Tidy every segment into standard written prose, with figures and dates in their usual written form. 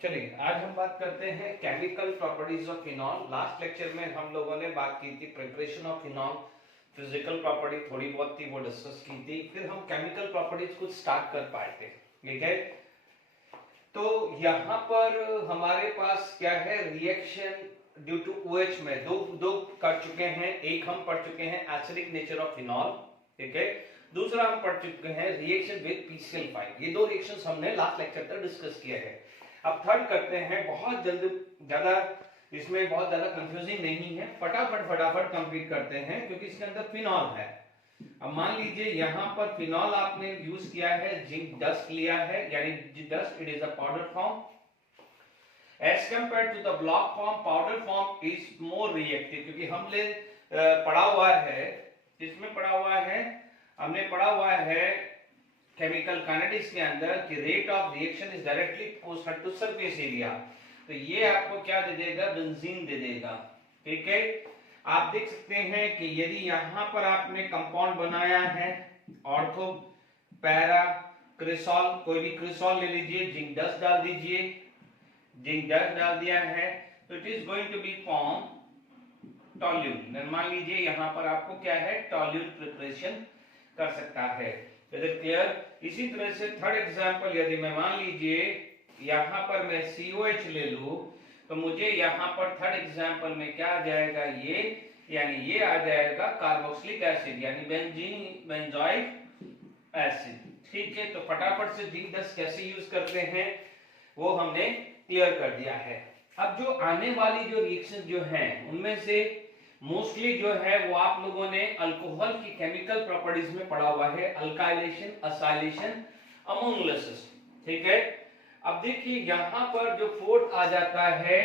चलिए आज हम बात करते हैं chemical properties of phenol. Last lecture में हम लोगों ने बात की थी preparation of phenol, physical property थोड़ी बहुत थी वो डिस्कस की थी, फिर हम केमिकल प्रॉपर्टीज कुछ स्टार्ट कर पाए थे। ठीक है, तो यहाँ पर हमारे पास क्या है, रिएक्शन ड्यू टू OH में दो कर चुके हैं। एक हम पढ़ चुके हैं एसिडिक नेचर ऑफ फिनॉल, ठीक है। दूसरा हम पढ़ चुके हैं रिएक्शन विद PCl5। ये दो रिएक्शंस हमने लास्ट लेक्चर तक डिस्कस किया है। अब थर्ड करते हैं, बहुत ज्यादा इसमें बहुत ज्यादा कंफ्यूजिंग नहीं है, फटाफट कंप्लीट करते हैं क्योंकि इसके अंदर फिनॉल है। अब मान लीजिए यहाँ पर फिनॉल आपने यूज किया है, जिंक डस्ट लिया है, यानी dust it is a powder form as compare to the block form. Powder form is more reactive, क्योंकि हमने पढ़ा हुआ है, इसमें पढ़ा हुआ है, हमने पढ़ा हुआ है केमिकल काइनेटिक्स के अंदर कि rate of reaction is directly proportional to surface area. तो ये आपको क्या दे देगा, बेंजीन दे देगा। ठीक है, आप देख सकते हैं कि यदि यहां पर आपने कंपाउंड बनाया है ऑर्थो पैरा क्रिसॉल, कोई भी क्रिसॉल ले लीजिए, जिंक डस्ट डाल दीजिए, जिंक डस्ट डाल दिया है, तो it is going to be form toluol. मान लीजिए यहां पर आपको क्या है, टॉल्यूल प्रिपरेशन कर सकता है। Is it clear? इसी तरह से थर्ड एग्जांपल, यदि मैं मान लीजिए यहां पर मैं COH ले लूं, तो मुझे यहां पर थर्ड एग्जांपल में क्या आ जाएगा, ये यानी ये आ जाएगा कार्बोक्सिलिक एसिड, यानी बेंजोइक एसिड। ठीक है, तो फटाफट से जिंक डस्ट कैसे यूज करते हैं वो हमने क्लियर कर दिया है। अब जो आने वाली जो रिएक्शन जो है उनमें से मोस्टली जो है वो आप लोगों ने अल्कोहल की केमिकल प्रॉपर्टीज में पढ़ा हुआ है, अल्काइलेशन, असाइलेशन, अमोनिलिसिस। ठीक है, अब देखिए यहां पर जो फोर्थ आ जाता है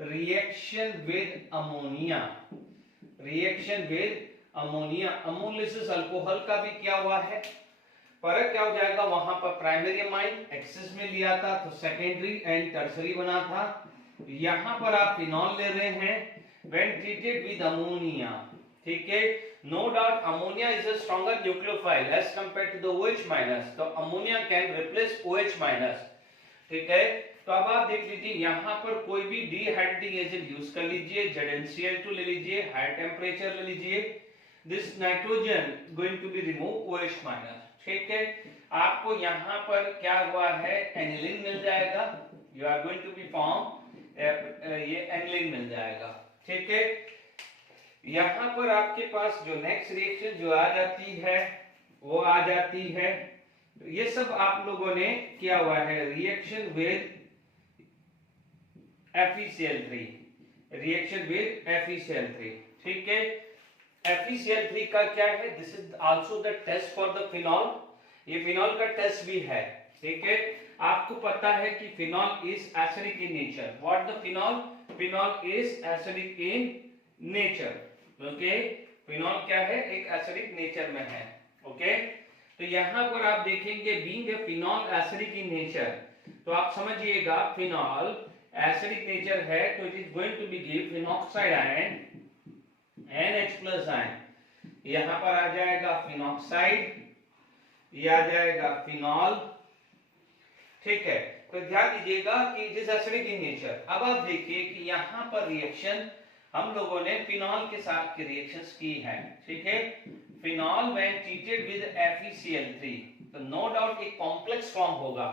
reaction with ammonia, reaction with ammonia. Ammonolysis alcohol का भी क्या हुआ है, फर्क क्या हो जाएगा, वहां पर प्राइमरी अमाइन एक्सेस में लिया था तो सेकेंडरी एंड टर्सरी बना था। यहां पर आप फिनॉल ले रहे हैं when treated with ammonia। ठीक है, no doubt ammonia is a stronger nucleophile as compared to the OH minus, तो ammonia can replace OH minus। ठीक है, तो अब आप देख लीजिए यहां पर कोई भी डिहाइड्रेटिंग एजेंट यूज कर लीजिए, ZnCl2 ले लीजिए, हाई टेम्परेचर ले लीजिए, this nitrogen going to be remove OH minus. ठीक है, आपको यहां पर क्या हुआ है, एनिलीन मिल जाएगा, you are going to be form, ये एनिलीन मिल जाएगा। ठीक है, यहां पर आपके पास जो नेक्स्ट रिएक्शन जो आ जाती है वो आ जाती है, ये सब आप लोगों ने किया हुआ है, reaction with FeCl3, reaction with FeCl3। ठीक है, FeCl3 का क्या है, this is also the test for the phenol, ये फिनॉल का टेस्ट भी है। ठीक है, आपको पता है कि phenol is acidic in nature. What the phenol, phenol is acidic in nature. Okay, phenol क्या है, एक एसिडिक नेचर में है। ओके, तो यहां पर आप देखेंगे being a phenol acidic in nature, तो आप समझिएगा फिनॉल एसिडिक नेचर है तो it is going to be give phenoxide ion, NH+ ion, यहां पर आ जाएगा फिनॉक्साइड, ये आ जाएगा फिनॉल। ठीक है, तो ध्यान दीजिएगा कि it is acidic in nature. अब आप देखिए कि यहां पर रिएक्शन हम लोगों ने फिनॉल के साथ की रिएक्शंस की है। ठीक है, phenol when treated with FeCl3, तो नो डाउट एक कॉम्प्लेक्स फॉर्म होगा।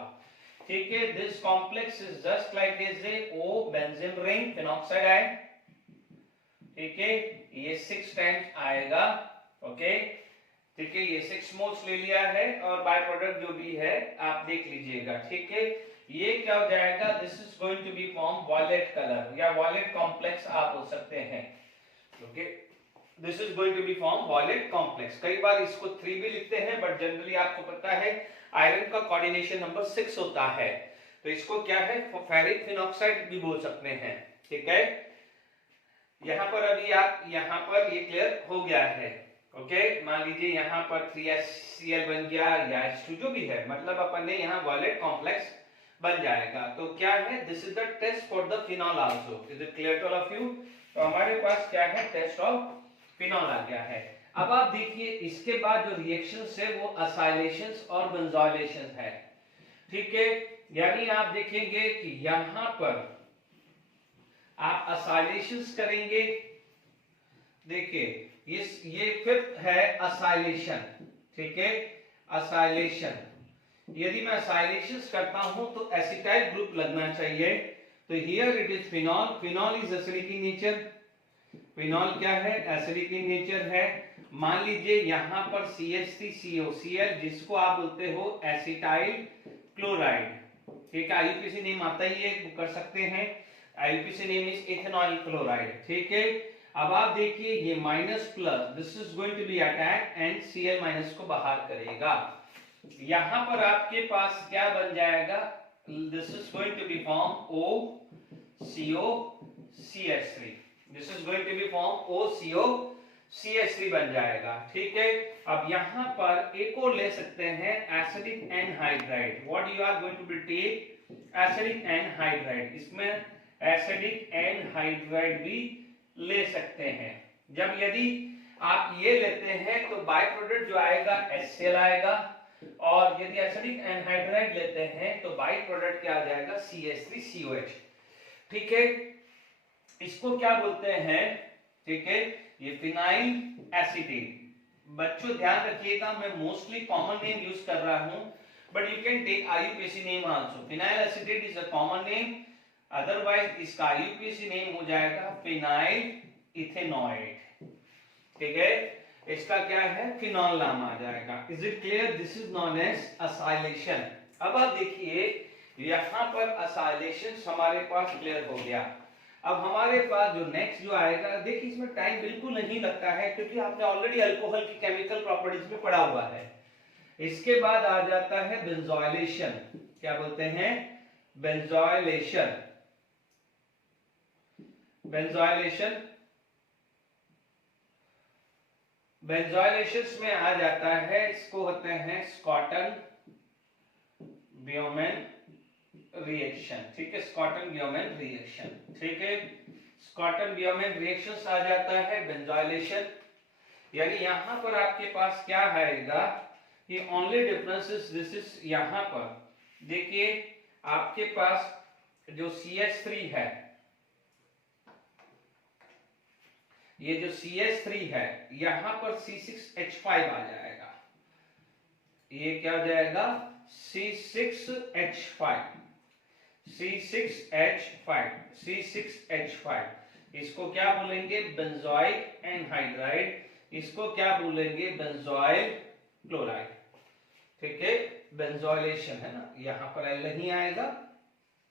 ठीक है, this complex is just like as a O benzene ring phenoxide ion. ठीक है, ये 6 टाइम्स आएगा। ओके, ठीक है, ये 6 मोल्स ले लिया है और बाय प्रोडक्ट जो भी है आप देख लीजिएगा। ठीक है, ये क्या हो जाएगा, this is going to be form violet colour या वॉयलेट कॉम्प्लेक्स आप बोल सकते हैं। Okay, this is going to be form violet complex. कई बार इसको 3 भी लिखते हैं, बट जनरली आपको पता है आयरन का कोऑर्डिनेशन नंबर 6 होता है, तो इसको क्या है, फेरिक फिनॉक्साइड भी बोल सकते हैं। ठीक है, यहां पर अभी आप यहां पर ये क्लियर हो गया है। ओके, मान लीजिए यहां पर 3HCl बन गया या H2 जो भी है, मतलब अपन ने यहां वॉयलेट कॉम्प्लेक्स बन जाएगा। तो क्या है, this is the test for the phenol also. Is it clear to all of you? तो हमारे पास क्या है, टेस्ट ऑफ फिनॉल आ गया है। अब आप देखिए इसके बाद जो रिएक्शंस है वो असाइलेशंस और बेंजोइलेशंस है। ठीक है, यानी आप देखेंगे कि यहां पर आप असाइलेशंस करेंगे। देखिए ये फिफ्थ है असाइलेशन, ठीक है, असाइलेशन। यदि मैं असाइलेशंस करता हूं तो एसिटाइल ग्रुप लगना चाहिए। तो here it is phenol, phenol is acidic in nature. Phenol क्या है? एसिडिक इन नेचर है। मान लीजिए यहां पर CH3COCl जिसको आप बोलते हो एसिटाइल क्लोराइड, ठीक है, आईयूपीएसी नेम आता ही है, कर सकते हैं। IUPAC name is ethanol chloride, ठीक है। अब आप देखिए ये minus plus, this is going to be attack and Cl minus को बाहर करेगा। यहां पर आपके पास क्या बन जाएगा? This is going to be form OCOCH3, this is going to be form OCOCH3 बन जाएगा, ठीक है। अब यहां पर एक और ले सकते हैं acidic anhydride. What you are going to be take? Acidic anhydride. इसमें एसिडिक एनहाइड्राइड भी ले सकते हैं। जब यदि आप ये लेते हैं तो बाय प्रोडक्ट जो आएगा HCl आएगा, और यदि एसिडिक एनहाइड्राइड लेते हैं तो बाय प्रोडक्ट क्या आ जाएगा? CH3COH, ठीक है। इसको क्या बोलते हैं? ठीक है, ये फिनाइल एसिटेट। बच्चों ध्यान रखिएगा, मैं मोस्टली कॉमन नेम यूज कर रहा हूं, but you can take IUPAC name also. Phenyl acetate is a common name, otherwise इसका आईयूपीएसी नेम हो जाएगा फिनाइल इथेनॉइड, ठीक है। इसका क्या है? फिनॉल नाम आ जाएगा। Is it clear? This is known as acylation. अब आप देखिए यहां पर असाइलेशन हमारे पास क्लियर हो गया। अब हमारे पास जो नेक्स्ट जो आएगा, देखिए इसमें टाइम बिल्कुल नहीं लगता है क्योंकि आपने ऑलरेडी अल्कोहल की केमिकल प्रॉपर्टीज में पढ़ा हुआ है। इसके बाद आ जाता है बेंजोइलेशन। क्या बोलते हैं? बेंजोइलेशन। बेंजोइलेशन, बेंजोइलेशंस में आ जाता है, इसको होते हैं स्कॉटन ब्यूमेन रिएक्शन, ठीक है, स्कॉटन ब्यूमेन रिएक्शन, ठीक है। स्कॉटन ब्यूमेन रिएक्शंस आ जाता है बेंजोइलेशन। यानी यहां पर आपके पास क्या आएगा? ये only difference is this is, यहां पर देखिए आपके पास जो CH3 है, ये जो CH3 है यहां पर C6H5 आ जाएगा। ये क्या हो जाएगा? C6H5, C6H5, C6H5। इसको क्या बोलेंगे? Benzoic anhydride. इसको क्या बोलेंगे? बेंजोइल क्लोराइड, ठीक है। बेंजोइलेशन है ना, यहां पर एल नहीं आएगा,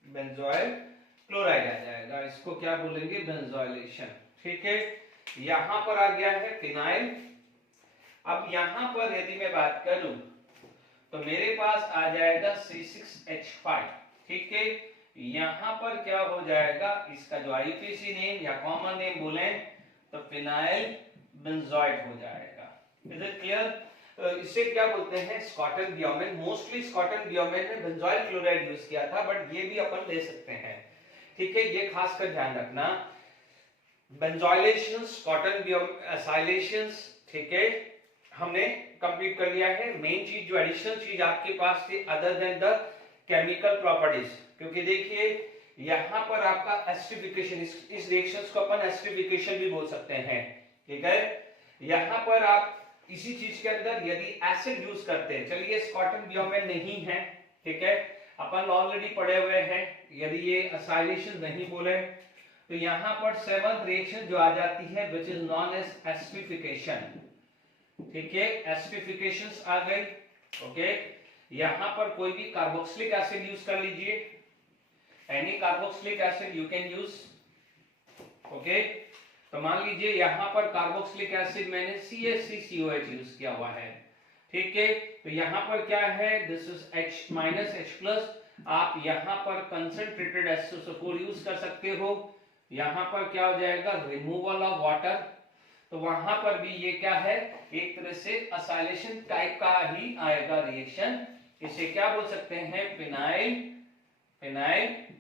बेंजोइल क्लोराइड आ जाएगा। इसको क्या बोलेंगे? बेंजोइलेशन, ठीक है। यहां पर आ गया है फिनाइल। अब यहां पर यदि मैं बात करूं तो मेरे पास आ जाएगा C6H5, ठीक है। यहां पर क्या हो जाएगा? इसका जो आईयूपीएसी नेम या कॉमन नेम बोले तो फिनाइल बेंजोइड हो जाएगा। Is it clear? इसे क्या बोलते हैं? स्कॉटन ब्यूमेन। मोस्टली स्कॉटन ब्यूमेन में बेंजोइल क्लोराइड यूज किया था, बट ये भी अपन ले सकते हैं, ठीक है। ये खासकर ध्यान रखना, बेंजोइलेशंस, कॉटन असाइलेशंस, ठीक है, हमने कंप्लीट कर लिया है। मेन चीज जो एडिशनल चीज आपके पास थी other than the chemical properties, क्योंकि देखिए यहां पर आपका एस्टरिफिकेशन, इस रिएक्शंस को अपन एस्टरिफिकेशन भी बोल सकते हैं, ठीक है। यहां पर आप इसी चीज के अंदर यदि एसिड यूज करते हैं, चलिए स्कॉटन ब्यूमेन नहीं है, ठीक है, अपन ऑलरेडी पढ़े हुए हैं। यदि ये असाइलेशन नहीं बोले तो यहां पर सेवंथ रिएक्शन जो आ जाती है which is known as esterification, ठीक है। एस्टरिफिकेशंस आ गई, ओके। यहां पर कोई भी कार्बोक्सिलिक एसिड यूज कर लीजिए, any carboxylic acid you can use, okay. तो मान लीजिए यहां पर कार्बोक्सिलिक एसिड मैंने CH3COH यूज किया हुआ है, ठीक है। तो यहां पर क्या है? This is H-H+। आप यहां पर कंसंट्रेटेड SO4 यूज कर सकते हो। यहां पर क्या हो जाएगा? Removal of water. तो वहां पर भी ये क्या है? एक तरह से असाइलेशन टाइप का ही आएगा रिएक्शन। इसे क्या बोल सकते हैं? फिनाइल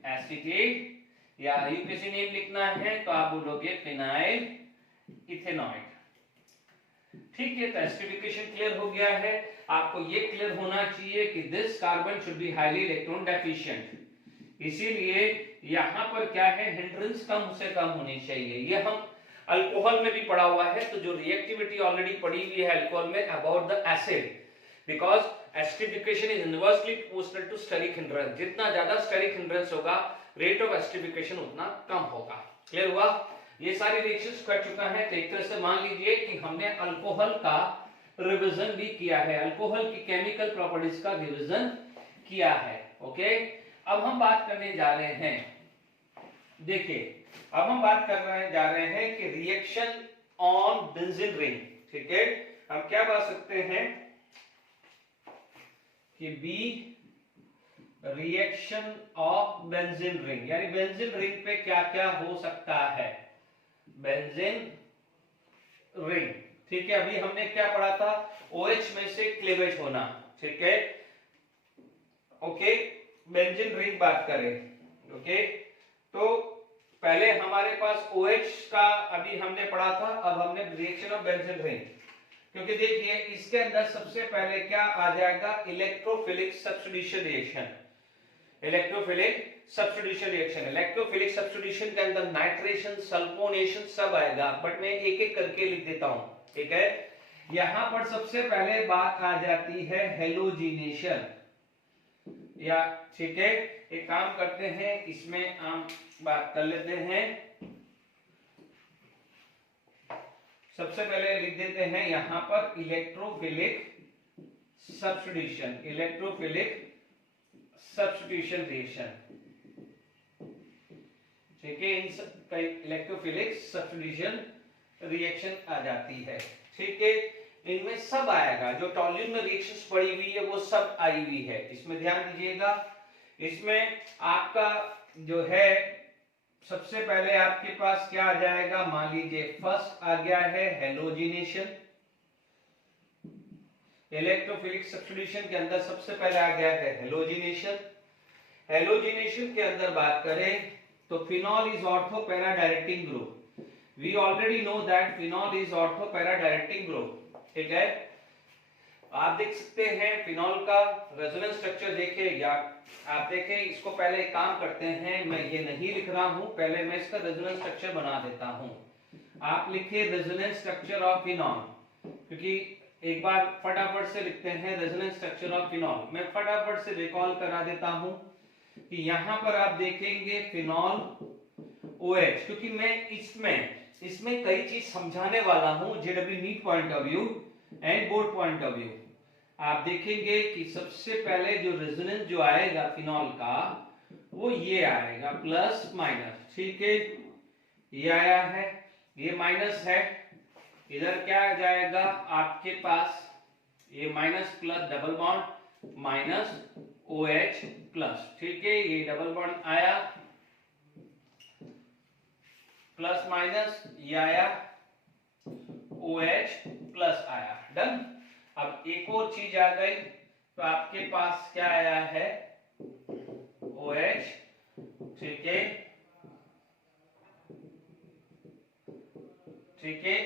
एसीटेट, या आईयूपीएसी नेम लिखना है तो आप बोलोगे फिनाइल इथेनॉइड। ठीक है, तो एसिडिफिकेशन क्लियर हो गया है। आपको ये क्लियर होना चाहिए कि this carbon should be highly electron deficient, इसीलिए यहाँ पर क्या है, हिंड्रेंस कम से कम होनी चाहिए। ये हम अल्कोहल में भी पढ़ा हुआ है, तो जो रिएक्टिविटी ऑलरेडी पड़ी हुई है अल्कोहल में about the acid, because acidification is inversely proportional to steric hindrance. जितना ज्यादा स्टेरिक हिंड्रेंस होगा, रेट ऑफ एसिडिफिकेशन उतना कम होगा। क्लियर हुआ? ये सारी रिएक्शंस कर चुका है। तो एक तरह से मान लीजिए कि हमने अल्कोहल का रिवीजन भी किया है, अल्कोहल की केमिकल प्रॉपर्टीज का रिवीजन किया है। ओके, अब हम बात करने जा रहे हैं, देखिए अब हम बात करने जा रहे हैं कि रिएक्शन ऑन बेंजीन रिंग। ठीक है, हम क्या बात सकते हैं कि be reaction of benzene ring, यानी बेंजीन रिंग पे क्या क्या हो सकता है, बेंजीन रिंग। ठीक है, अभी हमने क्या पढ़ा था, OH में से क्लीवेज होना। ठीक है, ओके, बेंजीन रिंग बात करें। ओके, तो पहले हमारे पास OH का अभी हमने पढ़ा था, अब हमने रिएक्शन ऑफ बेंजीन रिंग, क्योंकि देखिए इसके अंदर सबसे पहले क्या आ जाएगा, electrophilic substitution reaction. Electrophilic substitution reaction, electrophilic substitution के अंदर नाइट्रेशन, सल्फोनेशन सब आएगा, बट मैं एक एक करके लिख देता हूं। ठीक है, यहां पर सबसे पहले बात आ जाती है हेलोजिनेशन, या ठीक है, एक काम करते हैं, इसमें हम बात कर लेते हैं। सबसे पहले लिख देते हैं यहां पर electrophilic substitution, electrophilic substitution reaction. ठीक है, इन सब का इलेक्ट्रोफिलिक सब्स्टिट्यूशन रिएक्शन आ जाती है। ठीक है, इनमें सब आएगा, जो टॉल्यून में रिएक्शंस पड़ी हुई है वो सब आई हुई है, इसमें ध्यान दीजिएगा। इसमें आपका जो है सबसे पहले आपके पास क्या आ जाएगा, मान लीजिए फर्स्ट आ गया है हेलोजिनेशन। इलेक्ट्रोफिलिक सब्स्टिट्यूशन के अंदर सबसे पहले आ गया है हेलोजिनेशन। हेलोजिनेशन के अंदर बात करें तो phenol is ortho para directing group. We already know that phenol is ortho para directing group. ठीक है, आप देख सकते हैं फिनॉल का रेजोनेंस स्ट्रक्चर देखिए, या आप देखें, इसको पहले एक काम करते हैं, मैं ये नहीं लिख रहा हूं, पहले मैं इसका रेजोनेंस स्ट्रक्चर बना देता हूं। आप लिखिए रेजोनेंस स्ट्रक्चर ऑफ फिनॉल, क्योंकि एक बार फटाफट से लिखते हैं रेजोनेंस स्ट्रक्चर ऑफ फिनॉल। मैं फटाफट से रिकॉल करा देता हूं कि यहां पर आप देखेंगे फिनॉल OH, क्योंकि मैं इसमें कई चीज समझाने वाला हूं, JW NEET point of view and board point of view. आप देखेंगे कि सबसे पहले जो रेजोनेंस जो आएगा फिनॉल का वो ये आएगा प्लस माइनस। ठीक है, ये आया है, ये माइनस है, इधर क्या आ जाएगा आपके पास, ये minus plus double bond minus OH plus. ठीक है, ये डबल बॉन्ड आया, प्लस माइनस ये आया, OH प्लस आया, डन। अब एक और चीज आ गई, तो आपके पास क्या आया है, OH। ठीक है, ठीक है,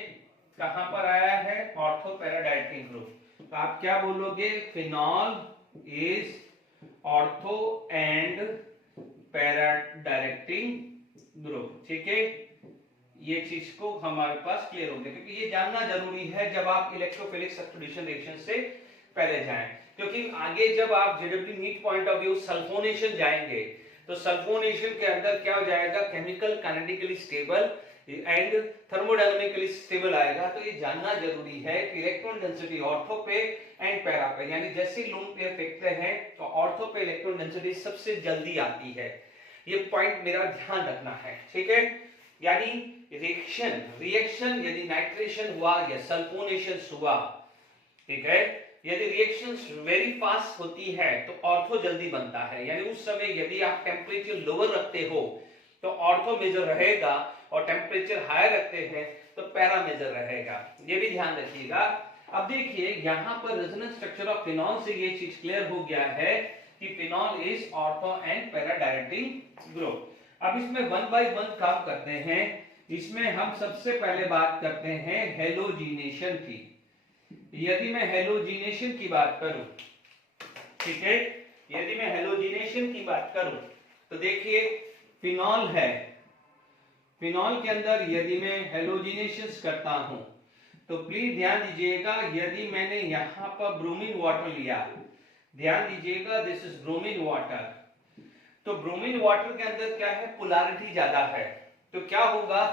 कहां पर आया है, ऑर्थो पैरा डायरेक्टिंग ग्रुप। तो आप क्या बोलोगे, phenol is ortho and para directing group. ठीक है, ये चीज को हमारे पास क्लियर हो गया, क्योंकि ये जानना जरूरी है जब आप इलेक्ट्रोफिलिक सब्स्टिट्यूशन रिएक्शन से पहले जाएं, क्योंकि आगे जब आप JW NEET point of view sulphonation जाएंगे, तो सल्फोनेशन के अंदर क्या हो जाएगा, chemical kinetically stable and thermodynamically stable आएगा। तो ये जानना जरूरी है कि इलेक्ट्रॉन डेंसिटी ऑर्थो पे एंड पैरा पे, यानी जैसे लोन पेयर फेंकते हैं तो ऑर्थो पे इलेक्ट्रॉन डेंसिटी सबसे जल्दी आती है, ये पॉइंट मेरा ध्यान रखना है। ठीक है, यानी रिएक्शन यदि नाइट्रेशन हुआ या सल्फोनेशन हुआ, ठीक है, यदि रिएक्शंस वेरी फास्ट होती है तो ऑर्थो जल्दी बनता है, यानी उस समय यदि आप टेम्परेचर लोअर रखते हो तो ऑर्थो मेजर रहेगा, और टेम्परेचर हायर रखते हैं तो पैरा मेजर रहेगा, ये भी ध्यान रखिएगा। अब देखिए यहां पर रेजोनेंस स्ट्रक्चर ऑफ फिनॉल से ये चीज क्लियर हो गया है कि phenol is ortho and para directing group. अब इसमें वन बाय वन काम करते हैं। इसमें हम सबसे पहले बात करते हैं हेलोजिनेशन की। यदि मैं हेलोजिनेशन की बात करूं, ठीक है, यदि मैं हेलोजिनेशन की बात करूं तो देखिए फिनॉल है, फिनॉल के अंदर यदि मैं हेलोजिनेशन करता हूं तो प्लीज ध्यान दीजिएगा, यदि मैंने यहां पर ब्रोमीन वाटर लिया, ध्यान दीजिएगा दिस इज ब्रोमीन वाटर, तो ब्रोमीन वाटर के अंदर क्या है, पोलैरिटी ज्यादा है, तो क्या होगा,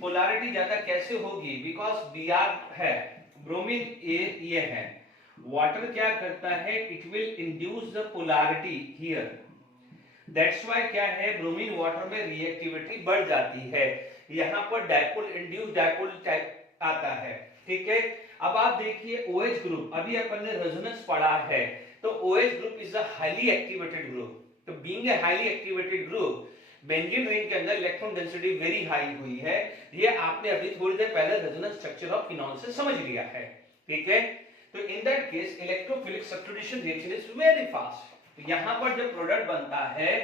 पोलैरिटी ज्यादा कैसे होगी, बिकॉज Br है, ब्रोमीन ये है, वाटर क्या करता है, it will induce the polarity here, that's why क्या है, ब्रोमीन वाटर में रिएक्टिविटी बढ़ जाती है, यहां पर डायपोल इंड्यूस डायपोल टाइप आता है, ठीक है। अब आप देखिए OH ग्रुप, अभी अपन ने रेजोनेंस पढ़ा है, तो OH group is a highly activated group, तो being a highly activated group benzene ring के अंदर इलेक्ट्रॉन डेंसिटी वेरी हाई हुई है, ये आपने अभी थोड़ी देर पहले रेजोनेंस स्ट्रक्चर ऑफ फिनॉल से समझ लिया है, ठीक है। तो in that case electrophilic substitution reaction is very fast, तो यहां पर जो प्रोडक्ट बनता है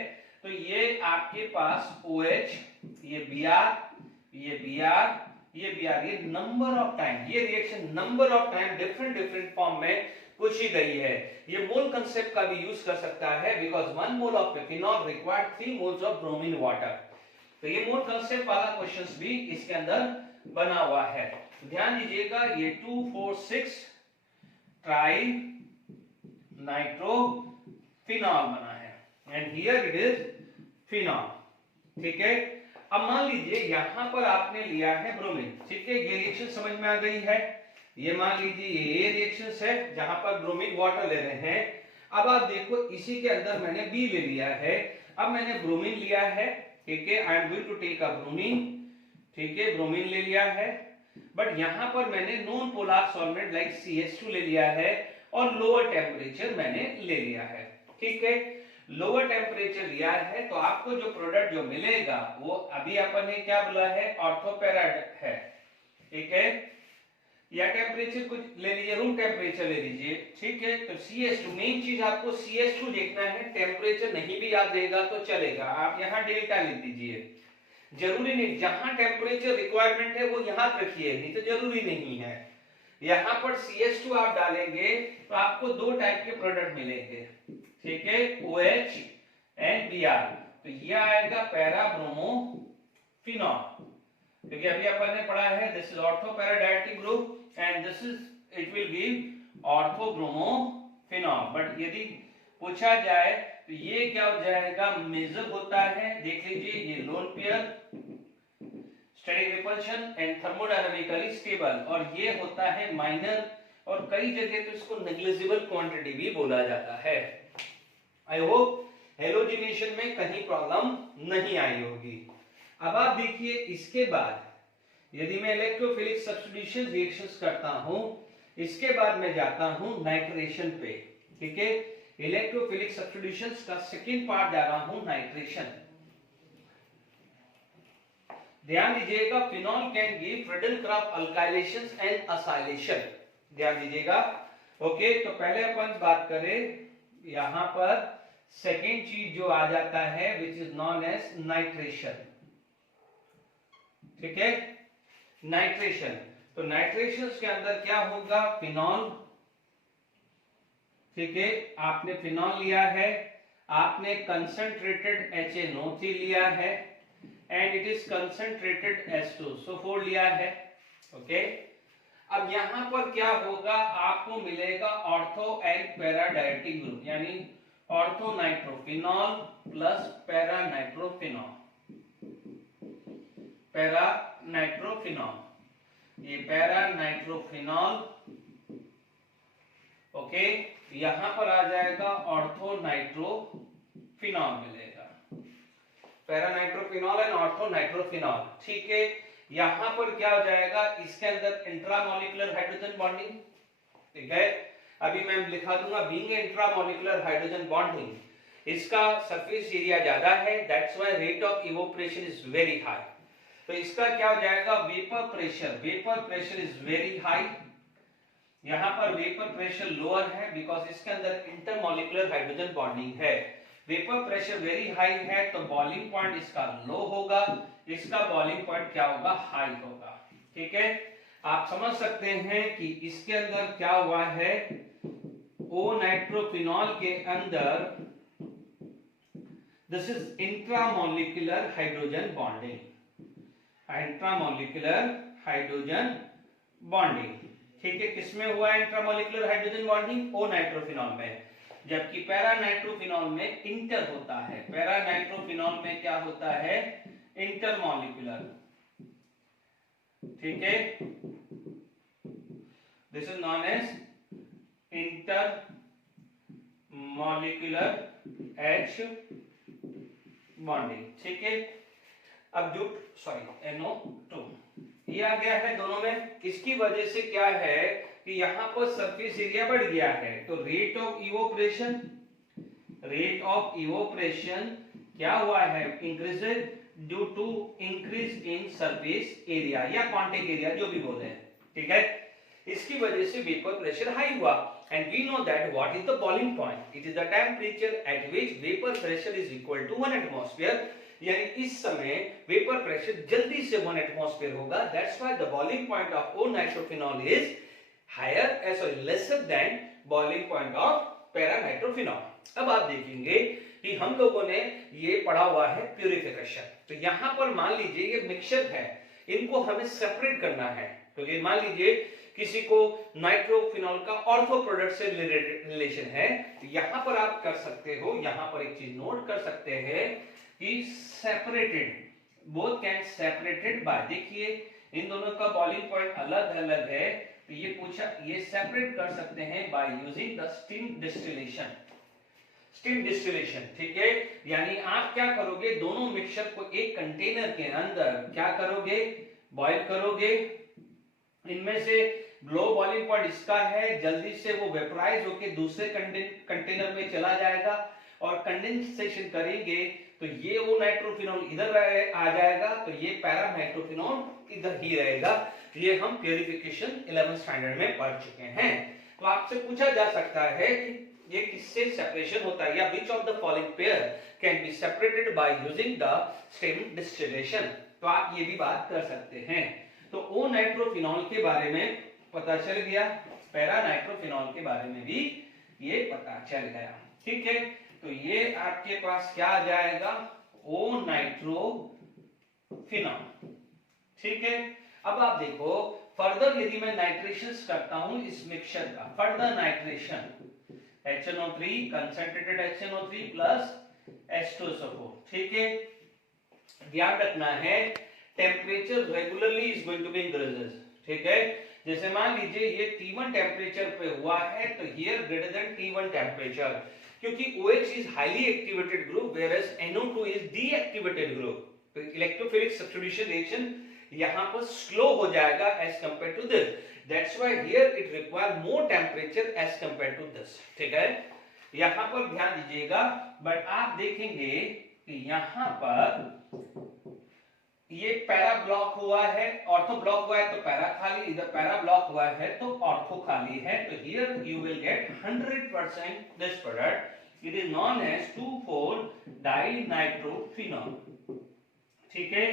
तो ये आपके पास OH, ये Br, ये Br, ये Br, ये नंबर ऑफ टाइम, ये reaction number of time different different form में पूछी गई है, ये मोल कंसेप्ट का भी यूज कर सकता है, because 1 mole of phenol required 3 moles of bromine water, तो ये मोल कंसेप्ट वाला क्वेश्चंस भी इसके अंदर बना हुआ है, ध्यान दीजिएगा, ये 2,4,6 ट्राई नाइट्रो फिनॉल बना है, and here it is phenol, ठीक है। अब मान लीजिए यहां पर आपने लिया है ब्रोमीन, ठीक है, ये रिएक्शन समझ में आ गई है, ये मान लीजिए ये रिएक्शंस है जहां पर ब्रोमीन वाटर ले रहे हैं, अब आप देखो इसी के अंदर मैंने B ले लिया है, अब मैंने ब्रोमीन लिया है, ठीक है, I am going to take a bromine, ठीक है, ब्रोमीन ले लिया है, बट यहां पर मैंने non polar solvent like CH2 ले लिया है और लोअर टेम्परेचर मैंने ले लिया है, ठीक है, लोअर टेम्परेचर लिया है, तो आपको जो प्रोडक्ट जो मिलेगा वो अभी अपन ने क्या बोला है, ऑर्थोपेरा है, ठीक है, या टेम्परेचर कुछ ले लीजिए, रूम टेम्परेचर ले लीजिए, ठीक है, तो CH2 मेन चीज आपको CH2 देखना है, टेम्परेचर नहीं भी याद रहेगा तो चलेगा, आप यहाँ डेल्टा लिख दीजिए, जरूरी नहीं, जहां टेम्परेचर रिक्वायरमेंट है वो यहां रखिए, नहीं तो जरूरी नहीं है, यहां पर CH2 आप डालेंगे तो आपको दो टाइप के प्रोडक्ट मिलेंगे, ठीक है, OH एंड Br, तो ये आएगा पैरा ब्रोमो फिनॉल, क्योंकि अभी अपन ने पढ़ा है this is ortho para directive group and this is it will give ortho bromo phenol, but यदि पूछा जाए तो ये क्या हो जाएगा, मेजर होता है, देख लीजिए ये lone pair static repulsion and thermodynamically stable, और ये होता है माइनर, और कई जगह तो इसको नेग्लिजिबल क्वांटिटी भी बोला जाता है। आई होप हेलोजिनेशन में कहीं प्रॉब्लम नहीं आई होगी। अब आप देखिए इसके बाद यदि मैं इलेक्ट्रोफिलिक सब्स्टिट्यूशन रिएक्शंस करता हूं, इसके बाद मैं जाता हूं नाइट्रेशन पे, ठीक है, इलेक्ट्रोफिलिक सब्स्टिट्यूशंस का सेकंड पार्ट जा रहा हूं नाइट्रेशन। ध्यान दीजिएगा, phenol can give Friedel Crafts alkylation and acylation, ध्यान दीजिएगा, ओके। तो पहले अपन बात करें यहां पर सेकेंड चीज जो आ जाता है which is known as nitration, ठीक है, नाइट्रेशन, तो नाइट्रेशन के अंदर क्या होगा, फिनॉल, ठीक है, आपने फिनॉल लिया है, आपने कंसंट्रेटेड HNO3 लिया है and it is concentrated H2 SO4 लिया है, ओके। अब यहां पर क्या होगा, आपको मिलेगा ortho and para directive group, यानी ortho nitrophenol plus para nitrophenol, para nitrophenol, ये पैरा नाइट्रोफिनॉल, ओके, यहां पर आ जाएगा ऑर्थो नाइट्रोफिनॉल मिलेगा, para nitrophenol and ortho nitrophenol, ठीक है। यहां पर क्या हो जाएगा, इसके अंदर इंट्रामोलिकुलर हाइड्रोजन बॉन्डिंग, ठीक है, अभी मैं लिखा दूंगा बीइंग इंट्रामोलिकुलर हाइड्रोजन बॉन्डिंग, इसका सरफेस एरिया ज्यादा है, that's why rate of evaporation is very high, तो इसका क्या हो जाएगा, vapour pressure is very high, यहां पर वेपर प्रेशर लोअर है बिकॉज इसके अंदर इंटरमोलिकुलर हाइड्रोजन बॉन्डिंग है, वेपर प्रेशर वेरी हाई है तो बॉइलिंग पॉइंट इसका लो होगा, इसका बॉइलिंग पॉइंट क्या होगा, हाई होगा, ठीक है। आप समझ सकते हैं कि इसके अंदर क्या हुआ है, ओ नाइट्रोफिनॉल के अंदर this is intramolecular hydrogen bonding, intramolecular hydrogen bonding. ठीक है, किसमें हुआ है इंट्रामोलिकुलर हाइड्रोजन बॉन्डिंग? ओ नाइट्रोफिनॉल में। जबकि पैरा नाइट्रोफिनॉल में इंटर होता है, पैरा नाइट्रोफिनॉल में क्या होता है? इंटरमोलिकुलर। ठीक है, this is known as intermolecular H bonding. ठीक है, अब जो NO2 ये आ गया है दोनों में। इसकी वजह से क्या है कि यहां पर सरफेस एरिया बढ़ गया है, तो रेट ऑफ इवोपरेशन क्या हुआ है? Increased due to increase in surface area या कॉन्टेक्ट एरिया, जो भी बोले हैं। ठीक है, इसकी वजह से वेपर प्रेशर हाई हुआ। And we know that what is the boiling point? It is the temperature at which vapour pressure is equal to 1 atmosphere. यानी इस समय वेपर प्रेशर जल्दी से 1 एटमॉस्फेयर होगा। That's why the boiling point of O nitrophenol is higher lesser than boiling point of para nitrophenol. अब आप देखेंगे कि हम लोगों ने ये पढ़ा हुआ है प्यूरिफिकेशन। तो यहां पर मान लीजिए ये मिक्सचर है, इनको हमें सेपरेट करना है। तो ये मान लीजिए किसी को नाइट्रोफिनॉल का ऑर्थो प्रोडक्ट से रिलेशन है, तो यहां पर आप कर सकते हो, यहां पर एक चीज नोट कर सकते हैं कि separated, both can separated by, देखिए इन दोनों का बॉइलिंग पॉइंट अलग अलग है, तो ये पूछा, ये सेपरेट कर सकते हैं by using the steam distillation. Steam distillation, ठीक है, यानी आप क्या करोगे, दोनों मिक्सचर को एक कंटेनर के अंदर क्या करोगे, बॉईल करोगे। इनमें से लो बॉइलिंग पॉइंट इसका है, जल्दी से वो वेपराइज होके दूसरे कंटेनर में चला जाएगा और कंडेंसेशन करेंगे, तो ये वो नाइट्रोफिनॉल इधर आ जाएगा, तो ये पैरा नाइट्रोफिनॉल इधर ही रहेगा। ये हम प्यूरिफिकेशन 11th स्टैंडर्ड में पढ़ चुके हैं। तो आपसे पूछा जा सकता है कि ये किससे सेपरेशन होता है, या which of the following pair can be separated by using the steam distillation. तो आप ये भी बात कर सकते हैं। तो ओ नाइट्रोफिनॉल के बारे में पता चल गया, पैरा नाइट्रोफिनॉल के बारे में भी ये पता चल गया। ठीक है, तो ये आपके पास क्या आ जाएगा, ओ नाइट्रोफिनॉल। ठीक है, अब आप देखो फर्दर यदि मैं नाइट्रेशन करता हूं इस मिक्सचर का, further nitration HNO3 concentrated HNO3 plus H2SO4। ठीक है, ध्यान रखना है temperature regularly is going to be increases. ठीक है, जैसे मान लीजिए ये T1 टेम्परेचर पे हुआ है, तो here greater than T1 temperature, क्योंकि OH is highly activated group whereas NO2 is deactivated group, तो इलेक्ट्रोफिलिक सब्स्टिट्यूशन रिएक्शन यहां पर स्लो हो जाएगा as compare to this. That's why here it require more temperature as compare to this. ठीक है, यहां पर ध्यान दीजिएगा। बट आप देखेंगे कि यहां पर ये पैरा ब्लॉक हुआ है, ऑर्थो ब्लॉक हुआ है तो पैरा खाली, इधर पैरा ब्लॉक हुआ है तो ऑर्थो खाली है, तो here you will get 100% this product, it is known as 2,4 dinitrophenol. ठीक है,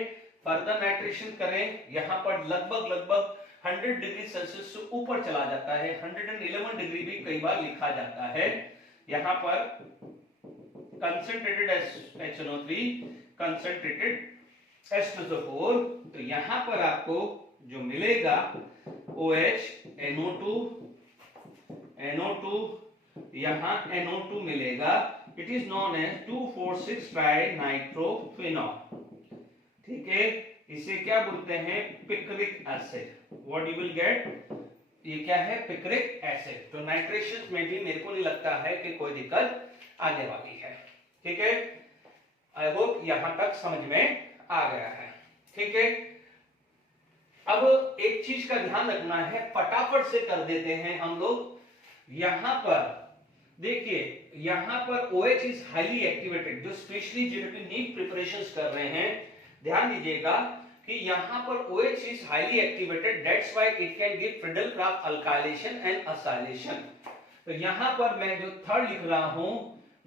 फर्दर नाइट्रेशन करें, यहां पर लगभग 100 डिग्री सेल्सियस से ऊपर चला जाता है, 111 डिग्री भी कई बार लिखा जाता है। यहां पर कंसंट्रेटेड HNO3, कंसंट्रेटेड H2SO4, तो यहां पर आपको जो मिलेगा OH, NO2, यहां NO2 मिलेगा, it is known as 2,4,6 dinitrophenol. ठीक है, इसे क्या बोलते हैं, picric acid. What you will gate, ये क्या है, पिक्रिक एसिड। तो नाइट्रेशन में भी मेरे को नहीं लगता है कि कोई दिक्कत आने वाली है। ठीक है, आई होप यहां तक समझ में आ गया है। ठीक है, अब एक चीज का ध्यान रखना है, फटाफट से कर देते हैं हम लोग। यहां पर देखिए, यहां पर OH इज हाईली एक्टिवेटेड, जो स्पेशली जिनके नीट प्रिपरेशंस कर रहे हैं, ध्यान दीजिएगा कि यहां पर OH is highly activated, that's why it can give Friedel-Crafts alkylation and acylation. तो यहां पर मैं जो थर्ड लिख रहा हूं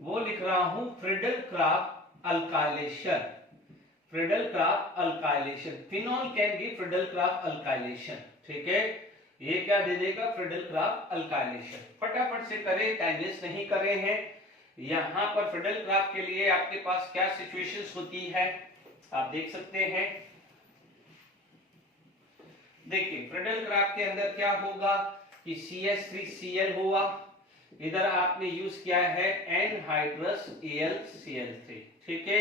वो लिख रहा हूं Friedel-Crafts alkylation. Friedel-Crafts alkylation, phenol can give Friedel-Crafts alkylation। ठीक है, ये क्या दे देगा, फ्रीडल-क्राफ्ट अल्काइलेशन। फटाफट से करें, टाइम वेस्ट नहीं कर रहे हैं। यहाँ पर फ्रीडल-क्राफ्ट के लिए आपके पास क्या सिचुएशंस होती है आप देख सकते हैं। देखिए फ्रीडल-क्राफ्ट के अंदर क्या होगा कि CH3Cl हुआ, इधर आपने यूज किया है एनहाइड्रस AlCl3, ठीक है,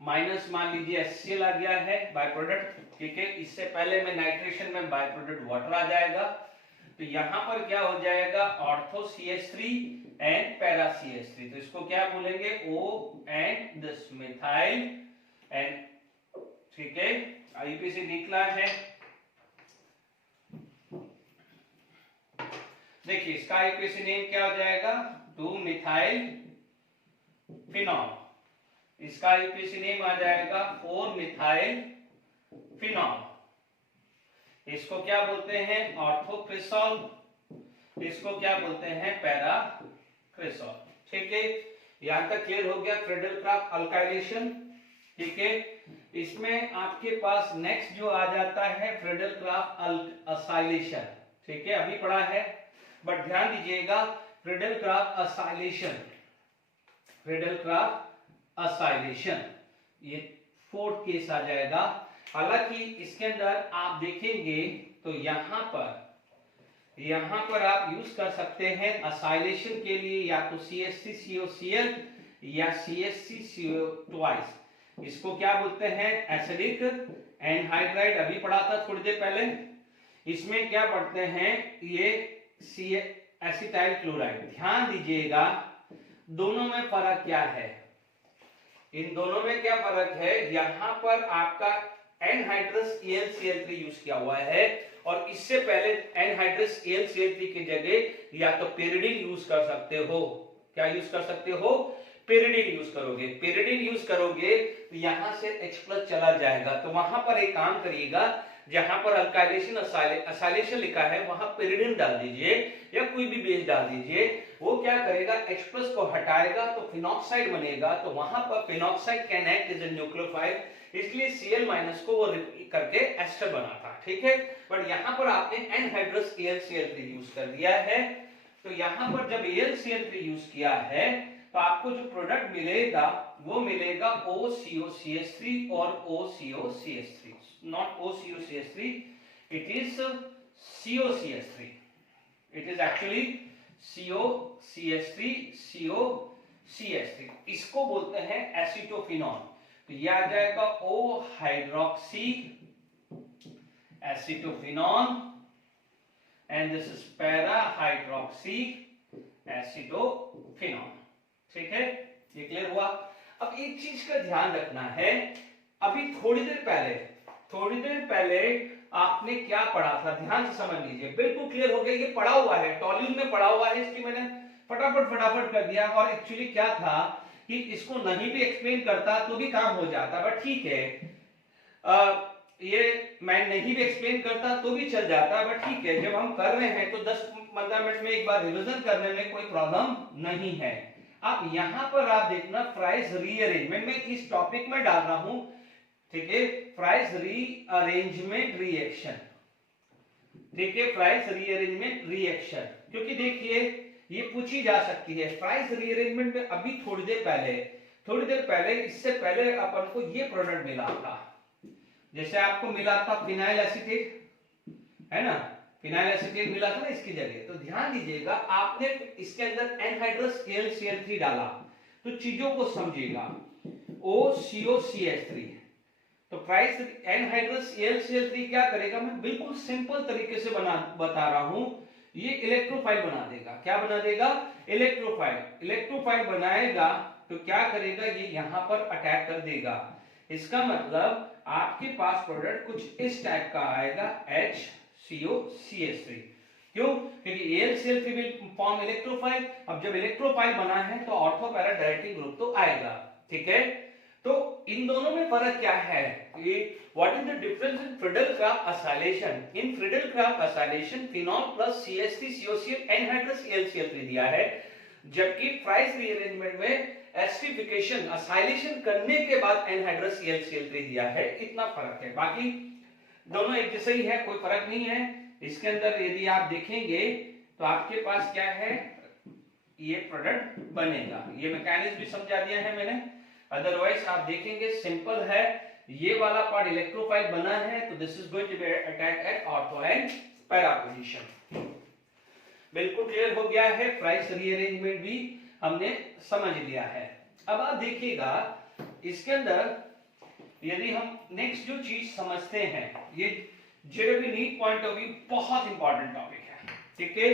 माइनस मान लीजिए HCl आ गया है बाय प्रोडक्ट, ठीक है, इससे पहले में नाइट्रेशन में बाय प्रोडक्ट वाटर आ जाएगा, तो यहां पर क्या हो जाएगा, ortho CH3 and para CH3, तो इसको क्या बोलेंगे, O and this methyl and, ठीक है, IUPAC निकला है। देखिए इसका IUPAC नेम क्या हो जाएगा, 2 मिथाइल फिनॉल, इसका IUPAC नेम आ जाएगा 4 मिथाइल फिनॉल, इसको क्या बोलते हैं, ऑर्थोक्रिसॉल, इसको क्या बोलते हैं, पैराक्रिसॉल, ठीक है। यहां तक क्लियर हो गया फ्रीडल-क्राफ्ट अल्काइलेशन, ठीक है। इसमें आपके पास नेक्स्ट जो आ जाता है फ्रीडल-क्राफ्ट असाइलेशन, ठीक है, अभी पढ़ा है बट ध्यान दीजिएगा, फ्रीडल-क्राफ्ट असाइलेशन, फ्रीडल-क्राफ्ट असाइलेशन, ये 4th केस आ जाएगा। हालांकि इसके अंदर आप देखेंगे तो यहां पर आप यूज कर सकते हैं असाइलेशन के लिए या तो CH3COCl या CH3CO ट्वाइस, इसको क्या बोलते हैं, एसिडिक एनहाइड्राइड, अभी पढ़ा था थोड़ी देर पहले। इसमें क्या पढ़ते हैं, ये एसिटाइल क्लोराइड। ध्यान दीजिएगा दोनों में फर्क क्या है, इन दोनों में क्या फर्क है, यहां पर आपका एनहाइड्रस AlCl3 यूज किया हुआ है और इससे पहले एनहाइड्रस AlCl3 की जगह या तो पेरिडीन यूज कर सकते हो, क्या यूज कर सकते हो, पेरिडीन यूज करोगे, पेरिडीन यूज करोगे तो यहां से H+ चला जाएगा, तो वहां पर एक काम करिएगा, जहां पर अल्काइलेशन असाइलेशन लिखा है वहां पेरिडीन डाल दीजिए या कोई भी बेस डाल दीजिए, वो क्या करेगा, H+ को हटाएगा तो फिनॉक्साइड बनेगा, तो वहां पर phenoxide can act as a nucleophile, इसलिए Cl- को वो करके एस्टर बनाता, ठीक है। बट यहां पर आपने एनहाइड्रस AlCl3 यूज कर दिया है, तो यहां पर जब AlCl3 यूज किया है तो आपको जो प्रोडक्ट मिलेगा वो मिलेगा OCOCH3 और OCOCH3, not OCOCH3, it is COCH3, it is actually COCH3, COCH3, इसको बोलते हैं एसिटोफिनॉल, तो ये आ जाएगा O hydroxy acetophenol and this is para hydroxy acetophenol, ठीक है, ये क्लियर हुआ। अब एक चीज का ध्यान रखना है, अभी थोड़ी देर पहले आपने क्या पढ़ा था, ध्यान से समझ लीजिए, बिल्कुल क्लियर हो गया, ये पढ़ा हुआ है, टॉल्यून में पढ़ा हुआ है, इसकी मैंने फटाफट कर दिया, और एक्चुअली क्या था कि इसको नहीं भी एक्सप्लेन करता तो भी काम हो जाता, बट ठीक है, ये मैं नहीं भी एक्सप्लेन करता तो भी चल जाता, बट ठीक है, जब हम कर रहे हैं तो 10-15 मिनट में एक बार रिवीजन करने में कोई प्रॉब्लम नहीं है। अब यहां पर आप देखना फ्राइज रीअरेंजमेंट में इस टॉपिक में डाल रहा हूं, ठीक है, फ्राइज रीअरेंजमेंट रिएक्शन, ठीक है, फ्राइज रीअरेंजमेंट रिएक्शन, क्योंकि देखिए ये पूछी जा सकती है फ्राइज रीअरेंजमेंट में। अभी थोड़ी देर पहले इससे पहले अपन को ये प्रोडक्ट मिला था, जैसे आपको मिला था फिनाइल एसीटेट, है ना, फिनाइल एसीटेट मिला था ना इसकी जगह, तो ध्यान दीजिएगा आपने इसके अंदर एनहाइड्रस AlCl3 डाला तो चीजों को समझिएगा, OCOCH3, तो प्राइस एनहाइड्रस AlCl3 क्या करेगा, मैं बिल्कुल सिंपल तरीके से बता रहा हूं, ये इलेक्ट्रोफाइल बना देगा, क्या बना देगा, इलेक्ट्रोफाइल बनाएगा, तो क्या करेगा, ये यहां पर अटैक कर देगा, इसका मतलब आपके पास प्रोडक्ट कुछ इस टाइप का आएगा HCOCH3, क्यों, क्योंकि AlCl3 विल फॉर्म इलेक्ट्रोफाइल, अब जब इलेक्ट्रोफाइल बना है तो ऑर्थो पैरा डायरेक्टिंग ग्रुप तो आएगा, ठीक है। तो इन दोनों में फर्क क्या है, what is the difference in Friedel-Crafts acylation, in Friedel-Crafts acylation phenol plus CH3COCl anhydrous AlCl3 दिया है, जबकि फ्राइज रीअरेंजमेंट में एस्टरिफिकेशन असाइलेशन करने के बाद एनहाइड्रस AlCl3 दिया है, इतना फर्क है, बाकी दोनों एक जैसे ही है, कोई फर्क नहीं है। इसके अंदर यदि आप देखेंगे तो आपके पास क्या है, ये प्रोडक्ट बनेगा। ये मैकेनिज्म भी समझा दिया है मैंने, अदरवाइज आप देखेंगे सिंपल है। ये वाला पार्ट इलेक्ट्रोफाइल बना है तो this is going to be attacked at ortho and para position. बिल्कुल क्लियर हो गया है, प्राइस रीअरेंजमेंट भी हमने समझ लिया है। अब आप देखिएगा इसके अंदर यदि हम नेक्स्ट जो चीज समझते हैं, ये JW NEET point of view बहुत इंपॉर्टेंट टॉपिक है, ठीक है।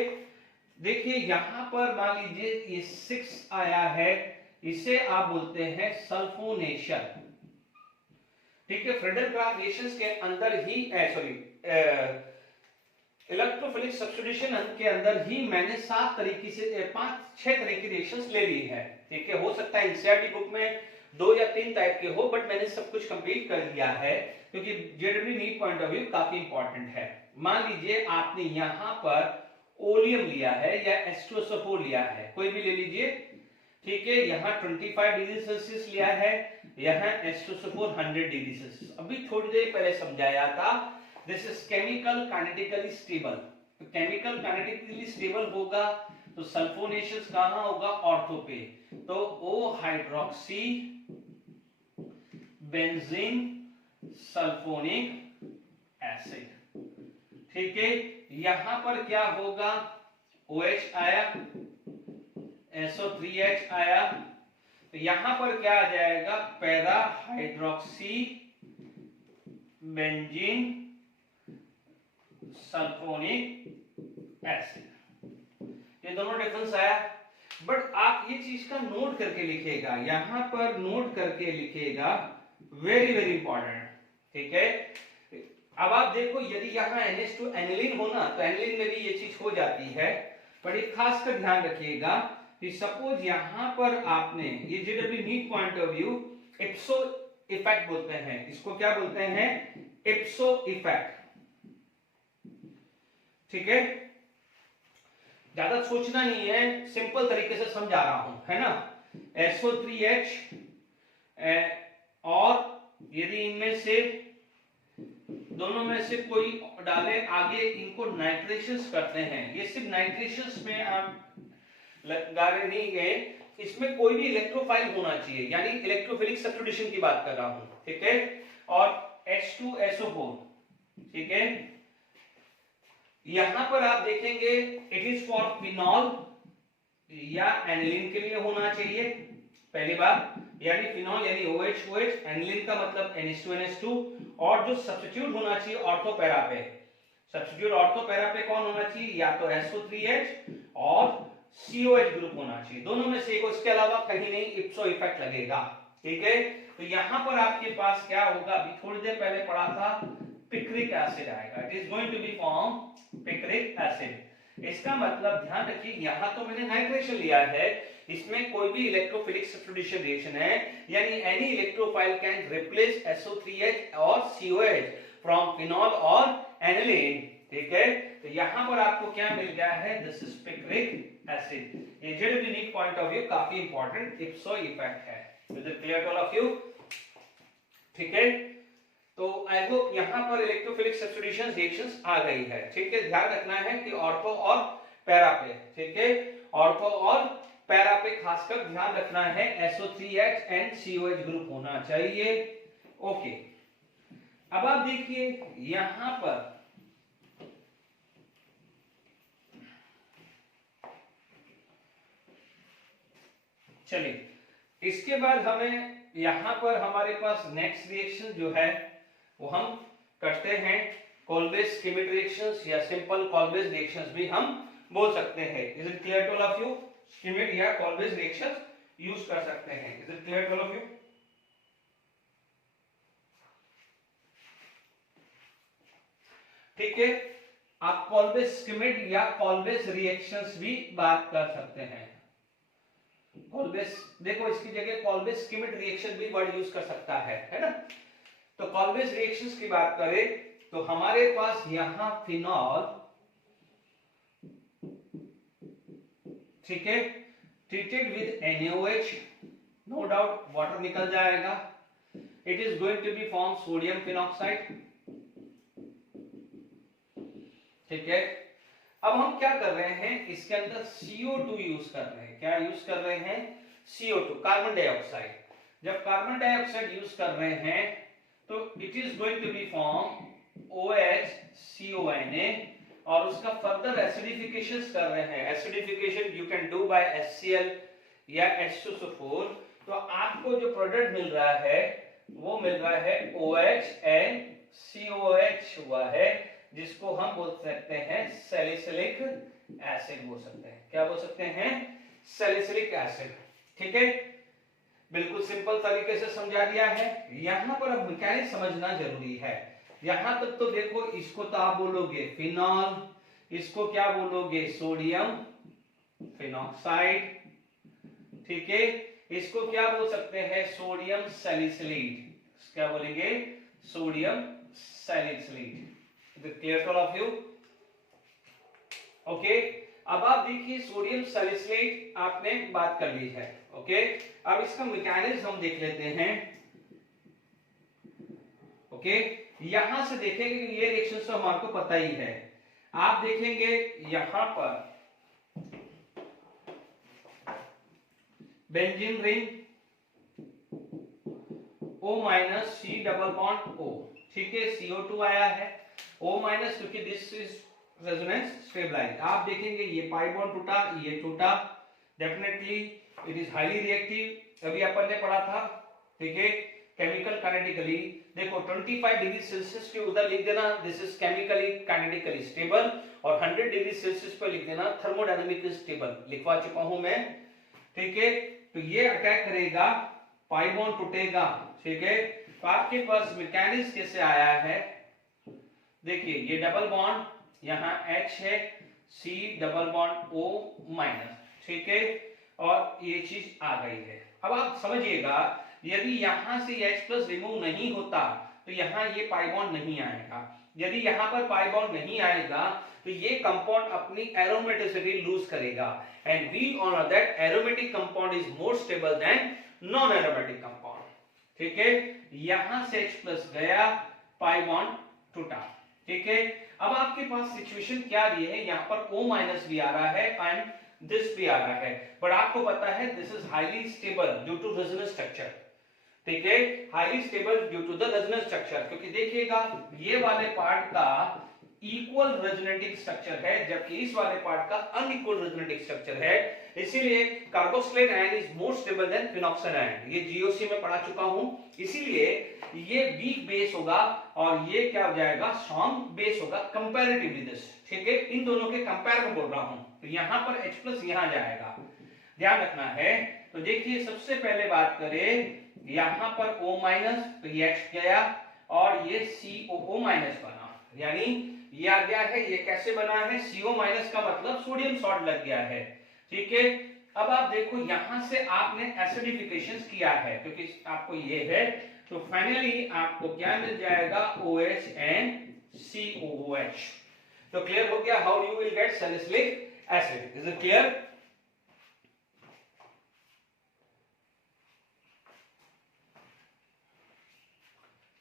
देखिए यहां पर मान लीजिए ये 6 आया है, इसे आप बोलते हैं सल्फोनेशन, ठीक है। फ्रेडल क्राफ्ट रिएक्शंस के अंदर ही इलेक्ट्रोफिलिक सब्स्टिट्यूशन के अंदर ही मैंने 7 तरीके से 5-6 तरह की रिएक्शंस ले ली है, ठीक है। हो सकता है एनसीईआरटी बुक में 2 या 3 टाइप के हो, बट मैंने सब कुछ कंप्लीट कर लिया है क्योंकि JW NEET point of view काफी इंपॉर्टेंट है। मान लीजिए आपने यहां पर ओलियम लिया है या H2SO4 लिया है, कोई भी ले लीजिए, ठीक है। यहाँ 25 डिग्री सेल्सियस लिया है, यहाँ H2SO4 100 डिग्री सेल्सियस। अभी थोड़ी देर पहले समझाया था this is chemical kinetically stable. तो केमिकल काइनेटिकली स्टेबल होगा तो सल्फोनेशन कहां होगा, ऑर्थो पे। तो O hydroxy benzene sulphonic acid, ठीक है। यहां पर क्या होगा, OH आया, SO3H आया, तो यहां पर क्या आ जाएगा, para hydroxy benzene sulphonic acid. ये दोनों डिफरेंस आया, बट आप ये चीज का नोट करके लिखिएगा, यहां पर नोट करके लिखिएगा, वेरी वेरी इंपॉर्टेंट, ठीक है। अब आप देखो यदि यहाँ NH2 एनिलीन हो ना, तो एनिलीन में भी ये चीज हो जाती है, पर एक खास कर ध्यान रखिएगा कि सपोज यहां पर आपने ये JW NEET point of view ipso effect बोलते हैं, इसको क्या बोलते हैं, इप्सो इफेक्ट, ठीक है। ज्यादा सोचना नहीं है, सिंपल तरीके से समझा रहा हूं, है ना। SO3H और यदि इनमें से दोनों में से कोई डाले आगे, इनको नाइट्रेशंस करते हैं, ये सिर्फ नाइट्रेशंस में आप गारे नहीं गए, इसमें कोई भी इलेक्ट्रोफाइल होना चाहिए, यानी इलेक्ट्रोफिलिक सब्स्टिट्यूशन की बात कर रहा हूं, ठीक है। और H2SO4, ठीक है। यहां पर आप देखेंगे इट इज फॉर फिनॉल या एनिलीन के लिए होना चाहिए, पहली बात, यानी फिनॉल यानी OH, एनिलीन का मतलब NH2NH2, और जो सब्स्टिट्यूट होना चाहिए ऑर्थो पैरा पे, सब्स्टिट्यूट ऑर्थो पैरा पे कौन होना चाहिए, या तो SO3H और COH ग्रुप होना चाहिए, दोनों में से एक, इसके अलावा कहीं नहीं इप्सो इफेक्ट लगेगा, ठीक है। तो यहां पर आपके पास क्या होगा, अभी थोड़ी देर पहले पढ़ा था, पिक्रिक एसिड आएगा, it is going to be form picric acid. इसका मतलब ध्यान रखिए, यहां तो मैंने नाइट्रेशन लिया है, इसमें कोई भी इलेक्ट्रोफिलिक सब्स्टिट्यूशन रिएक्शन है, यानी any electrophile can replace SO3H और COH फ्रॉम फिनॉल और एनिलीन, ठीक है। तो यहां पर आपको क्या मिल गया है, दिस इज पिक्रिक एसिड। ये JW NEET point of view काफी इंपॉर्टेंट इप्सो इफेक्ट है। Is it clear to all of you, ठीक है। तो आई होप यहां पर इलेक्ट्रोफिलिक सब्स्टिट्यूशन रिएक्शंस आ गई है, ठीक है। ध्यान रखना है कि ऑर्थो और पैरा पे, ठीक है, ऑर्थो और पैरा पे खासकर ध्यान रखना है, SO3H एंड COH ग्रुप होना चाहिए, ओके। अब आप देखिए यहां पर चलिए, इसके बाद हमें यहां पर हमारे पास नेक्स्ट रिएक्शन जो है वो हम करते हैं कॉल्वेज स्कीमेट रिएक्शंस या सिंपल कॉल्वेज रिएक्शंस भी हम बोल सकते हैं। Is it clear to all of you, Schmitt या कॉल्वेज रिएक्शंस यूज कर सकते हैं, is it clear to all of you, ठीक है। आप कॉल्वेज स्कीमेट या कॉल्वेज रिएक्शंस भी बात कर सकते हैं। कॉल्वेज, देखो इसकी जगह कॉल्वेज स्कीमेट रिएक्शन भी वर्ड यूज कर सकता है ना। तो कॉल्वेज रिएक्शंस की बात करें तो हमारे पास यहां फिनॉल, ठीक है, treated with NaOH, no doubt water निकल जाएगा, it is going to be form sodium phenoxide, ठीक है। अब हम क्या कर रहे हैं, इसके अंदर CO2 यूज कर रहे हैं। क्या यूज कर रहे हैं? CO2, carbon dioxide. जब कार्बन डाइऑक्साइड यूज कर रहे हैं तो it is going to be form OHCONA, और उसका फर्दर एसिडिफिकेशन कर रहे हैं। Acidification you can do by HCl या H2SO4। तो आपको जो प्रोडक्ट मिल रहा है वो मिल रहा है OHNCOH हुआ है, जिसको हम बोल सकते हैं सैलिसिलिक एसिड बोल सकते हैं। क्या बोल सकते हैं? Salicylic acid. ठीक है, बिल्कुल सिंपल तरीके से समझा दिया है। यहां पर अब मैकेनिक्स समझना जरूरी है। यहां तक तो देखो, इसको तो आप बोलोगे फिनॉल, इसको क्या बोलोगे? Sodium phenoxide. ठीक है, इसको क्या बोल सकते हैं? Sodium salicylate. क्या बोलेंगे? Sodium salicylate. Is it clear for of you? Okay, अब आप देखिए सोडियम सैलिसिलेट आपने बात कर ली है। ओके, अब इसका मैकेनिज्म हम देख लेते हैं। ओके, यहां से देखेंगे कि ये रिएक्शन तो हमारे को पता ही है। आप देखेंगे यहां पर benzene ring O- C double bond O। ठीक है, CO2 आया है, O- क्योंकि दिस इज रेजोनेंस स्टेबलाइज। आप देखेंगे ये पाई बॉन्ड टूटा, ये टूटा, definitely it is highly reactive. अभी अपन ने पढ़ा था। ठीक है, केमिकल काइनेटिकली देखो 25 डिग्री सेल्सियस के उधर लिख देना this is chemically kinetically stable, और 100 डिग्री सेल्सियस पर लिख देना थर्मोडायनामिकली स्टेबल। लिखवा चुका हूं मैं। ठीक है, तो ये अटैक करेगा, पाई बॉन्ड टूटेगा। ठीक है, तो आपके पास मैकेनिज्म कैसे आया है? देखिए ये डबल बॉन्ड यहाँ H है, C डबल बॉन्ड O-। ठीक है, और ये चीज आ गई है। अब आप समझिएगा, यदि यहां से H+ रिमूव नहीं होता तो यहाँ ये पाई बॉन्ड नहीं आएगा। यदि यहाँ पर पाई बॉन्ड नहीं आएगा तो ये कंपाउंड अपनी एरोमेटिसिटी लूज करेगा, and we all know that aromatic compound is more stable than non aromatic compound. ठीक है, यहां से H+ गया, पाई बॉन्ड टूटा। ठीक है, अब आपके पास सिचुएशन क्या दी है? यहाँ पर O- भी आ रहा है एंड दिस भी आ रहा है, बट आपको पता है this is highly stable due to resonance structure. ठीक है, highly stable due to the resonance structure, क्योंकि देखिएगा ये वाले पार्ट का इक्वल रेजोनेटिंग स्ट्रक्चर है, जबकि इस वाले पार्ट का अनइक्वल रेजोनेटिंग स्ट्रक्चर है। इसीलिए carboxylate ion is more stable then phenoxide ion. ये GOC में पढ़ा चुका हूं। इसीलिए ये वीक बेस होगा और ये क्या हो जाएगा? स्ट्रॉन्ग बेस होगा कंपैरेटिवली दिस। ठीक है, इन दोनों के कंपेयर में बोल रहा हूं। तो यहां पर H+ यहां जाएगा, ध्यान रखना है। तो देखिए सबसे पहले बात करें, यहां पर O- तो ये H गया और ये COO- बना, यानी ये आ गया है। ये कैसे बना है? CO- का मतलब सोडियम सॉल्ट लग गया है। ठीक है, अब आप देखो यहां से आपने एसिडिफिकेशन किया है, क्योंकि आपको ये है, तो फाइनली आपको क्या मिल जाएगा? OH&COOH। तो क्लियर हो गया how you will gate salicylic acid. Is it clear?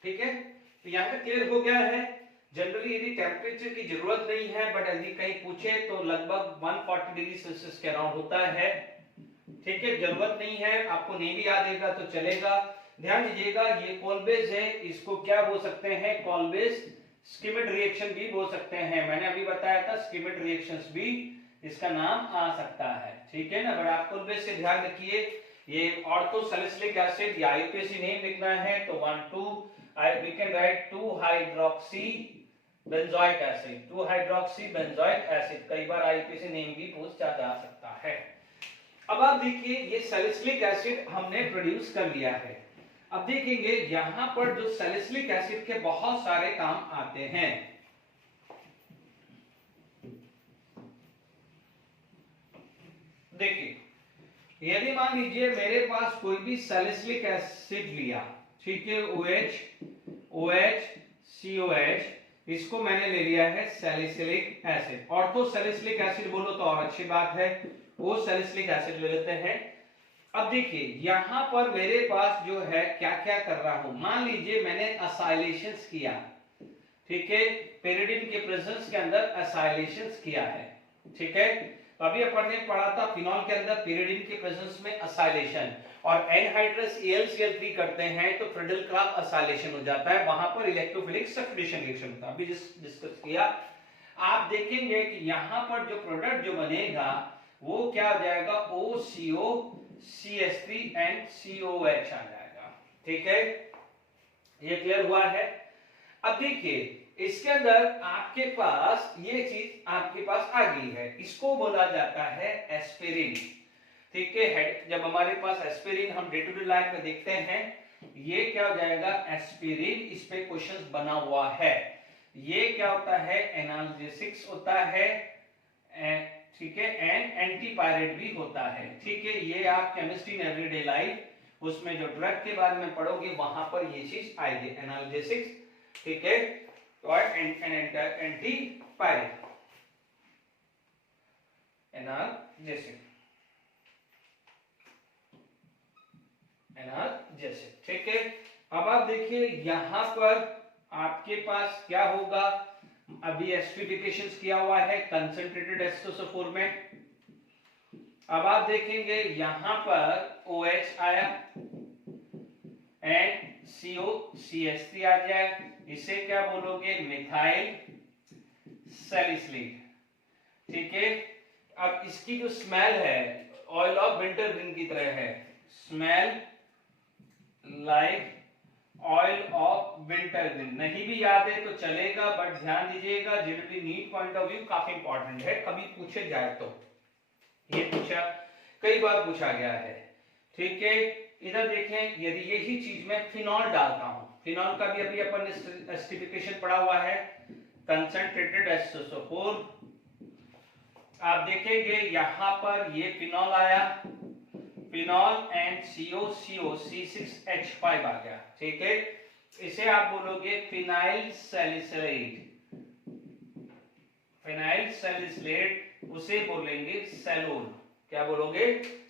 ठीक है, तो यहां पे क्लियर हो गया है। जनरली यदि टेम्परेचर की जरूरत नहीं है, बट यदि कहीं पूछे तो लगभग 140 डिग्री सेल्सियस के अराउंड होता है। ठीक है, जरूरत नहीं है, आपको नहीं भी याद रहेगा तो चलेगा। ध्यान दीजिएगा, ये कॉल्बेज है, इसको क्या बोल सकते हैं? कॉल्बेज स्किमिड रिएक्शन भी बोल सकते हैं। मैंने अभी बताया था स्किमिड रिएक्शंस भी इसका नाम आ सकता है। ठीक है ना, बट आप कॉल्बेज से ध्यान रखिए, ये ऑर्थोसैलिसिलिक एसिड या IUPAC नेम लिखना है तो 1,2 we can write 2-hydroxy benzoic acid, 2-hydroxy benzoic acid। कई बार IUPAC नेम भी पूछा जा सकता है। अब आप देखिए ये सैलिसिलिक एसिड हमने प्रोड्यूस कर लिया है। अब देखेंगे यहां पर जो सैलिसिलिक एसिड के बहुत सारे काम आते हैं। देखिए, यदि मान लीजिए मेरे पास कोई भी सैलिसिलिक एसिड लिया, ठीक है, OH COH, इसको मैंने ले लिया है सैलिसिलिक एसिड। ऑर्थोसैलिसिलिक एसिड बोलो तो और अच्छी बात है, वो सैलिसिलिक एसिड ले लेते हैं। अब देखिए यहां पर मेरे पास जो है क्या क्या कर रहा हूं। मान लीजिए मैंने असाइलेशंस किया, ठीक है, pyridine के प्रेजेंस के अंदर एसाइलेशंस किया है, ठीक है। तो अभी अपन ने पढ़ा था फिनॉल के अंदर pyridine के प्रेजेंस में एसाइलेशन, और एनहाइड्रस AlCl3 करते हैं तो फ्रिडल-क्राफ्ट एसाइलेशन हो जाता है, वहां पर इलेक्ट्रोफिलिक सब्स्टिट्यूशन रिएक्शन होता है, अभी डिस्कस किया। आप देखेंगे कि यहां पर जो प्रोडक्ट जो बनेगा वो क्या हो जाएगा, OCO CH3 एंड COH आ जाएगा, ठीक है। ये क्लियर हुआ है। अब देखिए इसके अंदर आपके पास ये चीज आपके पास आ गई है, इसको बोला जाता है एस्पिरिन, ठीक है। जब हमारे पास एस्पिरिन हम डे टू डे लाइफ में देखते हैं, ये क्या हो जाएगा एस्पिरिन, इस पे क्वेश्चंस बना हुआ है। ये क्या होता है, एनाल्जेसिक्स होता है, ठीक है, एंड एंटीपायरेट भी होता है, ठीक है। ये आप केमिस्ट्री इन एवरीडे लाइफ उसमें जो ड्रग के बारे में पढ़ोगे वहां पर ये चीज आएगी, एनाल्जेसिक्स, ठीक है, और एंटीपायरेट, एनाल्जेसिक, एनाल्जेसिक, ठीक है। अब आप देखिए यहां पर आपके पास क्या होगा, अभी एस्ट्रिफिकेशंस किया हुआ है कंसंट्रेटेड H2SO4 में। अब आप देखेंगे यहां पर OH आया एंड COCH3 आ जाए, इसे क्या बोलोगे, मिथाइल सैलिसिलेट, ठीक है। अब इसकी जो स्मेल है ऑयल ऑफ विंटर ग्रीन की तरह है, smell like oil of winter green, नहीं भी याद है तो चलेगा, बट ध्यान दीजिएगा GDP NEET point of view काफी इंपॉर्टेंट है, कभी पूछे जाए तो। ये पूछा, कई बार पूछा गया है, ठीक है। इधर देखें, यदि यही चीज मैं फिनॉल डालता हूं, फिनॉल का भी अभी अपन ने एस्टिफिकेशन पढ़ा हुआ है, कंसंट्रेटेड H2SO4। आप देखेंगे यहां पर ये फिनॉल आया, फिनॉल एंड COCO C6H5 आ गया, ठीक है। इसे आप बोलोगे फिनाइल सैलिसिलेट, फिनाइल सैलिसिलेट, उसे बोलेंगे सेलोल, क्या बोलोगे,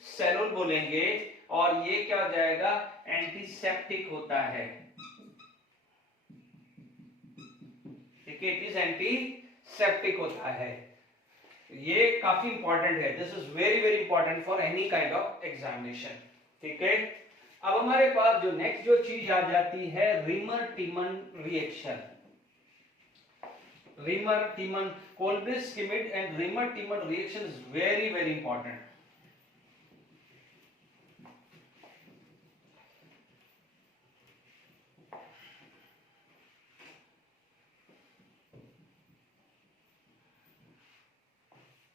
सेलोल बोलेंगे। और ये क्या हो जाएगा, एंटीसेप्टिक होता है, ठीक है, इट इज एंटीसेप्टिक होता है। ये काफी इंपॉर्टेंट है, this is very very important for any kind of examination, ठीक है। अब हमारे पास जो नेक्स्ट जो चीज आ जाती है, Reimer Tiemann reaction, Reimer Tiemann, Kolbe Schmitt and Reimer Tiemann reaction is very very important.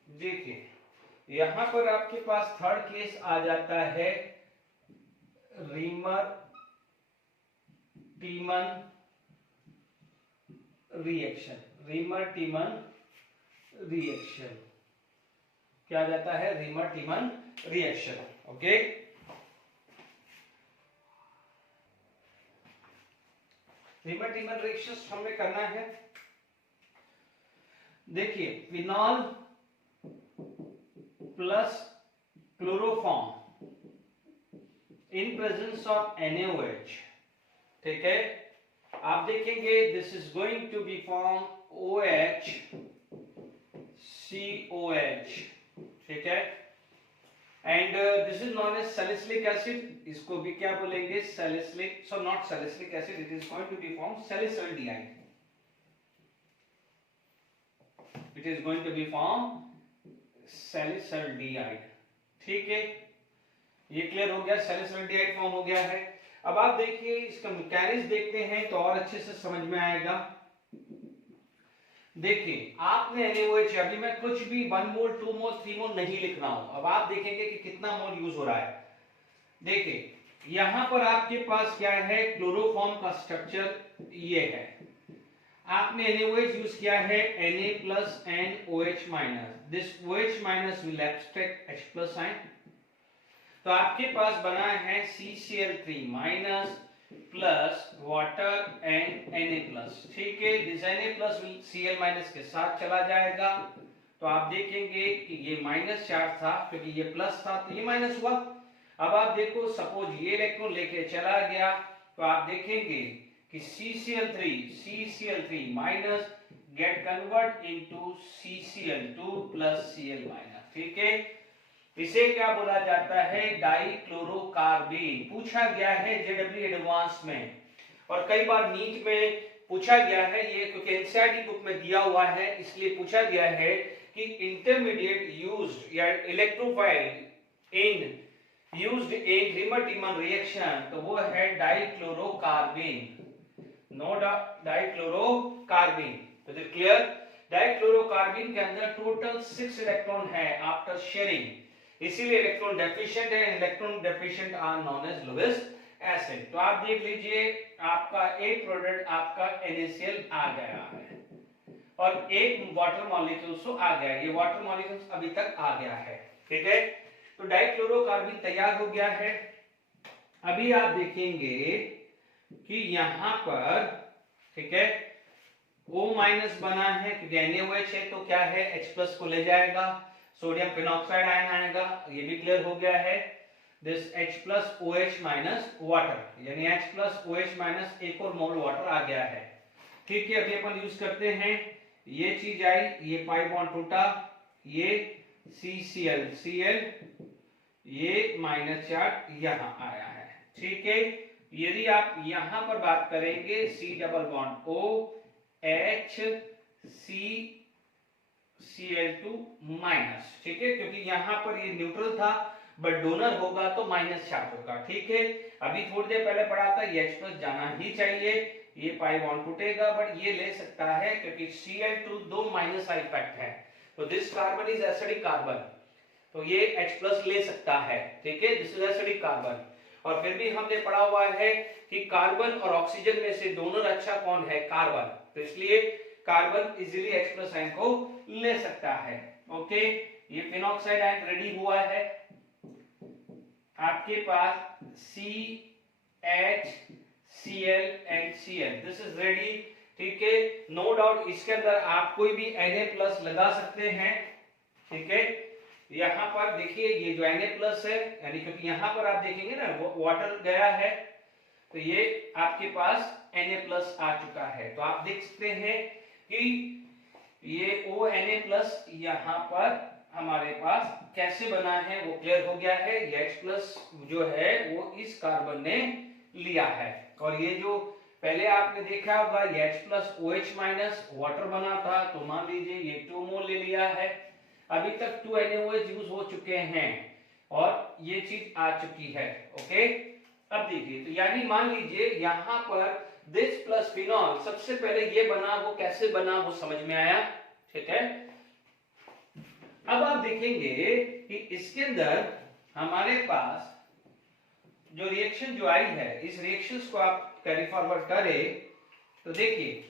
देखिए यहां पर आपके पास थर्ड केस आ जाता है, रिमर-टीमन रिएक्शन, रिमर-टीमन रिएक्शन क्या जाता है, Reimer Tiemann reaction, okay. Reimer Tiemann reaction हमें करना है। देखिए phenol plus chloroform in presence of NaOH, ठीक है। आप देखेंगे this is going to be form OH COH, ठीक है, and this is known as salicylic acid, इसको भी क्या बोलेंगे, salicylic, so not salicylic acid, it is going to be form salicylaldehyde, it is going to be form salicylaldehyde, ठीक है। ये clear हो गया, सैलिसिल्डिहाइड फॉर्म हो गया है। अब आप देखिए इसका मैकेनिज्म देखते हैं तो और अच्छे से समझ में आएगा। देखिए आपने NaOH, अभी मैं कुछ भी 1 मोल 2 मोल 3 मोल नहीं लिख रहा हूं, अब आप देखेंगे कि कितना मोल यूज हो रहा है। देखिए यहां पर आपके पास क्या है, क्लोरोफॉर्म का स्ट्रक्चर ये है, आपने NaOH यूज किया है, Na plus and OH minus, this OH minus will abstract H plus sign, तो आपके पास बना है CCl3 minus plus water and Na plus, ठीक है। this Na plus will Cl minus के साथ चला जाएगा, तो आप देखेंगे कि ये माइनस चार्ज था क्योंकि ये प्लस था तो ये माइनस हुआ। अब आप देखो सपोज ये इलेक्ट्रॉन लेके चला गया तो आप देखेंगे कि CCl3 minus gate convert into CCl2 plus Cl minus. ठीक है, इसे क्या बोला जाता है? डाइक्लोरोकार्बीन। पूछा गया है जेडब्ल्यू एडवांस में और कई बार नीट में पूछा गया है, ये क्योंकि एनसीईआरटी बुक में दिया हुआ है इसलिए पूछा गया है कि इंटरमीडिएट यूज्ड या electrophile in used in Reimer Tiemann reaction, तो वो है डाइक्लोरोकार्बीन। नो डाइक्लोरोकार्बीन। तो इज क्लियर? डाइक्लोरोकार्बीन के अंदर टोटल 6 इलेक्ट्रॉन है आफ्टर शेयरिंग, इसीलिए इलेक्ट्रॉन डेफिशिएंट है। Electron deficient are known as lowest acid. तो आप देख लीजिए आपका एक प्रोडक्ट आपका NaCl आ गया है और एक वाटर मॉलिक्यूल्स तो आ गया है, ये वाटर मॉलिक्यूल्स अभी तक आ गया है। ठीक है, तो डाइक्लोरोकार्बीन तैयार हो गया है। अभी आप देखेंगे कि यहां पर, ठीक है, O माइनस बना है क्योंकि NaOH है तो क्या है H प्लस को ले जाएगा, सोडियम फिनॉक्साइड आयन आएगा, ये भी क्लियर हो गया है। This H plus OH minus water, यानी H प्लस OH माइनस एक और मोल वाटर आ गया है। ठीक है, अभी अपन यूज करते हैं, ये चीज आई, ये पाई बॉन्ड टूटा, ये CCl, ये माइनस चार्ज यहां आया है। ठीक है, यदि आप यहां पर बात करेंगे C double bond O H Cl2 minus. ठीक है, क्योंकि यहां पर ये न्यूट्रल था बट डोनर होगा तो माइनस चार्ज होगा। ठीक है, अभी थोड़ी देर पहले पढ़ा था ये H प्लस जाना ही चाहिए, ये पाई बॉन्ड टूटेगा बट ये ले सकता है क्योंकि Cl2 दो माइनस का इफेक्ट है, तो this carbon is acidic carbon, तो ये H प्लस ले सकता है। ठीक है, दिस इज एसिडिक कार्बन। और फिर भी हमने पढ़ा हुआ है कि कार्बन और ऑक्सीजन में से डोनर अच्छा कौन है? कार्बन, तो इसलिए carbon easily H plus ion को ले सकता है। ओके, ये फिनॉक्साइड आयन रेडी हुआ है, आपके पास CH Cl and Cl, this is ready. ठीक है, नो डाउट इसके अंदर आप कोई भी Na प्लस लगा सकते हैं। ठीक है, यहां पर देखिए ये जो Na प्लस है, यानी क्योंकि यहां पर आप देखेंगे ना वाटर गया है तो ये आपके पास Na प्लस आ चुका है, तो आप देख सकते हैं कि ये ONa प्लस यहां पर हमारे पास कैसे बना है वो क्लियर हो गया है। ये H प्लस जो है वो इस कार्बन ने लिया है, और ये जो पहले आपने देखा होगा ये H plus OH minus water बना था, तो मान लीजिए ये 2 मोल ले लिया है। अभी तक 2 NaOH यूज हो चुके हैं और ये चीज आ चुकी है। ओके, अब देखिए, तो यानी मान लीजिए यहां पर दिस प्लस फिनॉल सबसे पहले ये बना, वो कैसे बना वो समझ में आया। ठीक है, अब आप देखेंगे कि इसके अंदर हमारे पास जो रिएक्शन जो आई है, इस रिएक्शंस को आप कैरी फॉरवर्ड करें तो देखिए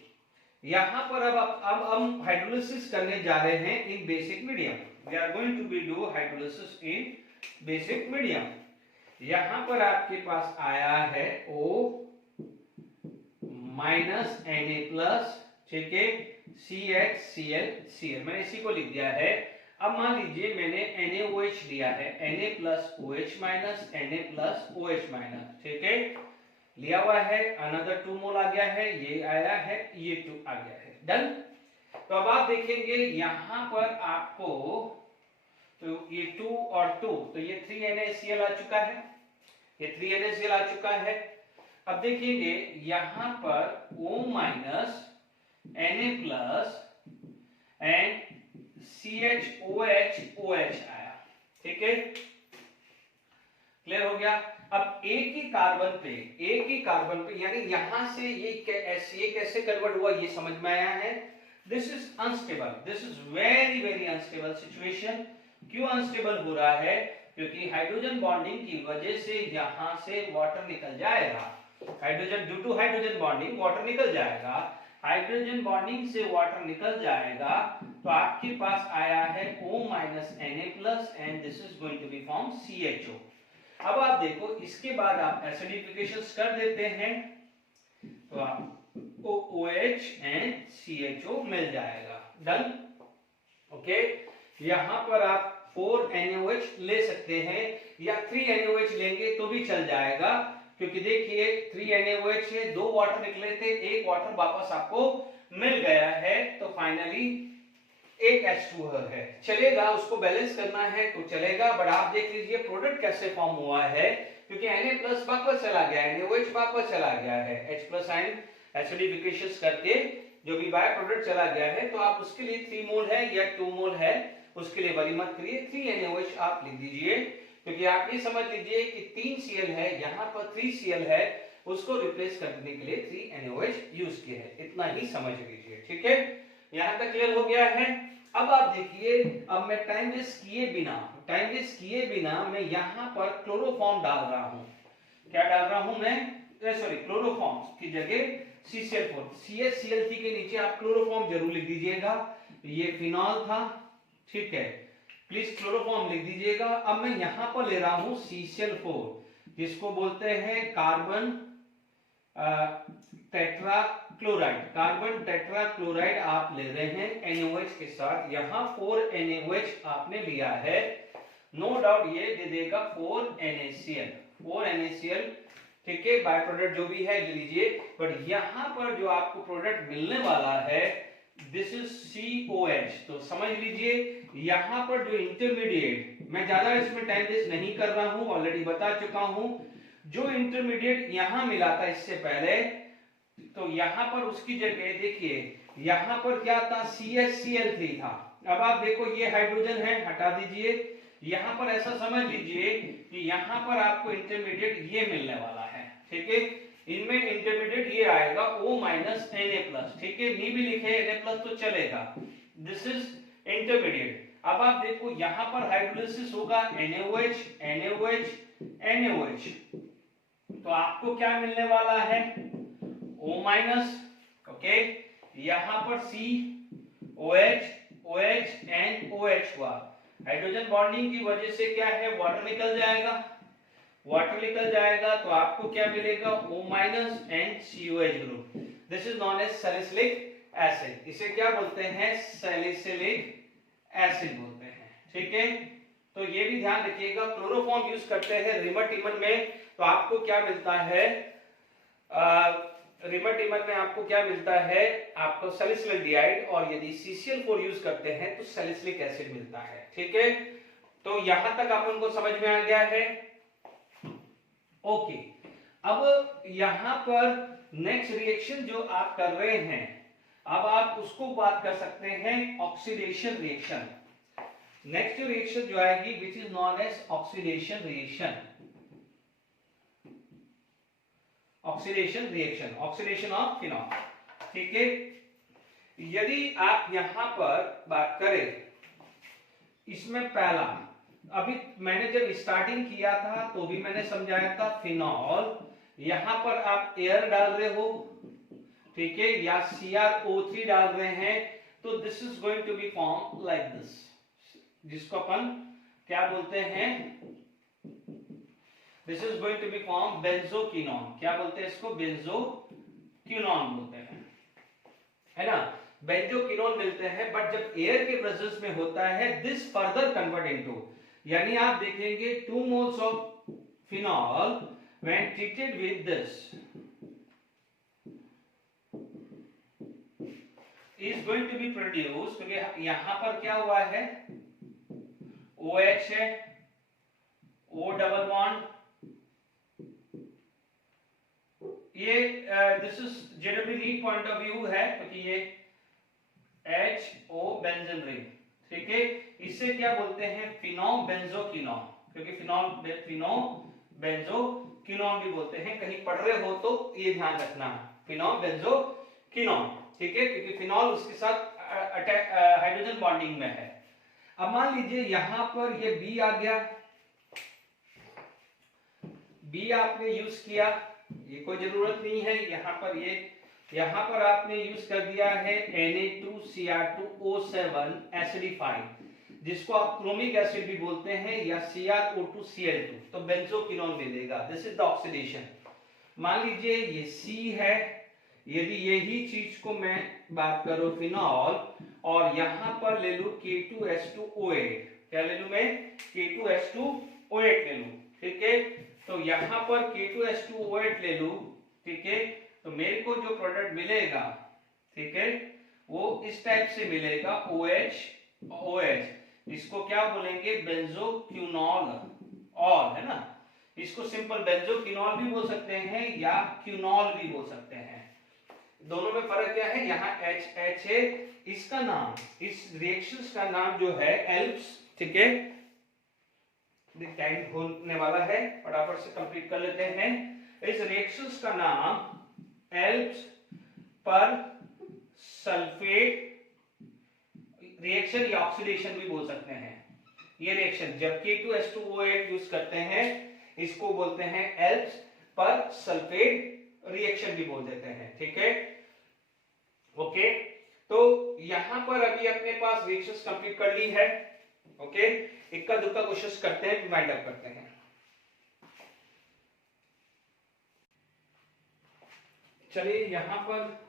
यहां पर अब हम हाइड्रोलिसिस करने जा रहे हैं in basic medium. We are going to be do hydrolysis in basic medium. यहां पर आपके पास आया है O माइनस Na प्लस, ठीक है, CHCl, मैंने इसी को लिख दिया है। अब मान लीजिए मैंने NaOH लिया है, Na plus OH minus, Na plus OH minus, ठीक है, लिया हुआ है, अनदर 2 मोल आ गया है, ये आया है, ये 2 आ गया है, डन। तो अब आप देखेंगे यहां पर आपको, तो ये 2 और 2, तो ये 3 NaCl आ चुका है, ये 3 NaCl आ चुका है। अब देखिए यहां पर O minus Na plus and CHOH आया, ठीक है, क्लियर हो गया। अब एक ही कार्बन पे यानी यहां से ये कैसे कन्वर्ट हुआ ये समझ में आया है। This is unstable, this is very very unstable situation. क्यों अनस्टेबल हो रहा है? क्योंकि हाइड्रोजन बॉन्डिंग की वजह से यहां से वाटर निकल जाएगा, hydrogen due to hydrogen bonding water निकल जाएगा, हाइड्रोजन बॉन्डिंग से वाटर निकल जाएगा, तो आपके पास आया है O minus Na plus and this is going to be form CHO। अब आप देखो इसके बाद आप एसिडिफिकेशन कर देते हैं तो आपको OH एंड CHO मिल जाएगा, डन। ओके, यहां पर आप 4 NaOH ले सकते हैं या 3 NaOH लेंगे तो भी चल जाएगा, क्योंकि देखिए 3 NaOH है, 2 वाटर निकले थे, एक वाटर वापस आपको मिल गया है तो फाइनली एक H2 है, चलेगा, उसको बैलेंस करना है तो चलेगा। बट आप देख लीजिए प्रोडक्ट कैसे फॉर्म हुआ है, क्योंकि Na+ वापस चला गया है, NaOH वापस चला गया है, H+ आयन एसिडिफिकेशन करके जो भी बाय प्रोडक्ट चला गया है, तो आप उसके लिए 3 मोल है या 2 मोल है उसके लिए वरी मत करिए, 3 NaOH आप लिख दीजिए, क्योंकि आप ये समझ लीजिए कि 3 Cl है, यहाँ पर 3 Cl है, उसको रिप्लेस करने के लिए 3 NaOH यूज किया है, इतना ही समझ लीजिए। ठीक है, यहाँ तक क्लियर हो गया है। अब आप देखिए, अब मैं टाइम वेस्ट किए बिना मैं यहाँ पर क्लोरोफॉर्म डाल रहा हूँ। क्या डाल रहा हूँ मैं? सॉरी, क्लोरोफॉर्म की जगह CCl4, CHCl3 के नीचे आप क्लोरोफॉर्म जरूर लिख दीजिएगा। ये फिनॉल था, ठीक है, प्लीज क्लोरोफॉर्म लिख दीजिएगा। अब मैं यहाँ पर ले रहा हूँ CCl4, जिसको बोलते हैं कार्बन टेट्राक्लोराइड। कार्बन टेट्राक्लोराइड आप ले रहे हैं NaOH के साथ, यहाँ 4 NaOH आपने लिया है, नो डाउट ये दे देगा 4 NaCl, ठीक है, बाय प्रोडक्ट जो भी है ले लीजिए। बट यहाँ पर जो आपको प्रोडक्ट मिलने वाला है दिस इज COH, तो समझ लीजिए यहाँ पर जो इंटरमीडिएट, मैं ज्यादा इसमें टाइम वेस्ट नहीं कर रहा हूँ, ऑलरेडी बता चुका हूँ, जो इंटरमीडिएट यहाँ मिला था इससे पहले, तो यहाँ पर उसकी जगह देखिए यहाँ पर क्या था, CHCl3 था। अब आप देखो ये हाइड्रोजन है, हटा दीजिए, यहाँ पर ऐसा समझ लीजिए कि यहाँ पर आपको इंटरमीडिएट ये मिलने वाला है, ठीक है, इनमें इंटरमीडिएट ये आएगा O- Na+, ठीक है, नी भी लिखे Na+ तो चलेगा, दिस इज इंटरमीडिएट। अब आप देखो यहाँ पर हाइड्रोलिसिस होगा NaOH, NaOH, NaOH, तो आपको क्या मिलने वाला है O-, ओके, यहाँ पर COH, OH एंड OH हुआ, हाइड्रोजन बॉन्डिंग की वजह से क्या है, वाटर निकल जाएगा, तो आपको क्या मिलेगा O- and COH group, this is known as salicylic acid, इसे क्या बोलते हैं, सैलिसिलिक एसिड बोलते हैं, ठीक है। तो ये भी ध्यान रखिएगा, क्लोरोफॉर्म यूज करते हैं रिमर-टिमर में, तो आपको क्या मिलता है, रिमर-टिमर में आपको क्या मिलता है, आपको सैलिसिलडिहाइड, और यदि CCl4 यूज करते हैं तो सैलिसिलिक एसिड मिलता है, ठीक है। तो यहां तक अपन को समझ में आ गया है, ओके। अब यहां पर नेक्स्ट रिएक्शन जो आप कर रहे हैं, अब आप उसको बात कर सकते हैं ऑक्सीडेशन रिएक्शन। नेक्स्ट रिएक्शन जो आएगी which is known as oxidation reaction, oxidation of phenol, ठीक है। यदि आप यहां पर बात करें, इसमें पहला, अभी मैंने जब स्टार्टिंग किया था तो भी मैंने समझाया था, फिनॉल, यहां पर आप एयर डाल रहे हो, ठीक है, या CrO3 डाल रहे हैं, तो this is going to be form like this, जिसको अपन क्या बोलते हैं, this is going to be form benzoquinone, क्या बोलते हैं इसको, बेंजोक्विनोन बोलते हैं, है ना, बेंजोक्विनोन मिलते हैं। बट जब एयर के प्रेजेंस में होता है दिस फर्दर कन्वर्ट इनटू, यानी आप देखेंगे 2 moles of phenol when treated with this is going to be produce, क्योंकि यहां पर क्या हुआ है, OH है, O डबल बॉन्ड, ये this is JW lead point of view है, क्योंकि ये HO बेंजीन रिंग, ठीक है, इसे क्या बोलते हैं, फिनोबेंजोक्विनोन, क्योंकि फिनोबेंजोक्विनोन भी बोलते हैं, कहीं पढ़ रहे हो तो ये ध्यान रखना, फिनोबेंजोक्विनोन, ठीक है, क्योंकि फिनॉल उसके साथ हाइड्रोजन बॉन्डिंग में है। अब मान लीजिए यहां पर ये B आ गया, B आपने यूज किया, ये कोई जरूरत नहीं है, यहां पर आपने यूज कर दिया है Na2Cr2O7 एसिडिफाइड, जिसको आप क्रोमिक एसिड भी बोलते हैं, या CrO2Cl2, तो बेंजोक्विनोन मिलेगा, दिस इज द ऑक्सीडेशन। मान लीजिए ये C है, यदि यही चीज को मैं बात करूं फिनॉल, और यहां पर ले लूं K2H2O8, क्या ले लूं मैं, K2H2O8 ले लूं, ठीक है, तो यहां पर K2H2O8 ले लूं, ठीक है, तो मेरे को जो प्रोडक्ट मिलेगा, ठीक है, वो इस टाइप से मिलेगा OH OH, इसको क्या बोलेंगे बेंजोक्विनॉल ऑल, है ना, इसको सिंपल बेंजोक्विनॉल भी बोल सकते हैं या क्विनॉल भी बोल सकते हैं। दोनों में फर्क क्या है, यहाँ H है, इसका नाम, इस रिएक्शंस का नाम जो है एल्प्स, ठीक है, टाइम होने वाला है, फटाफट से कंप्लीट कर लेते हैं। इस रिएक्शंस का नाम एल्प्स पर सल्फेट रिएक्शन या ऑक्सीडेशन भी बोल सकते हैं। ये रिएक्शन जब K2H2O8 यूज करते हैं इसको बोलते हैं एल्प्स पर सल्फेट रिएक्शन भी बोल देते हैं, ठीक है, ओके। तो यहां पर अभी अपने पास रिएक्शंस कंप्लीट कर ली है, ओके। इक्का दुक्का क्वेश्चंस करते हैं, वाइंड अप करते हैं। चलिए यहां पर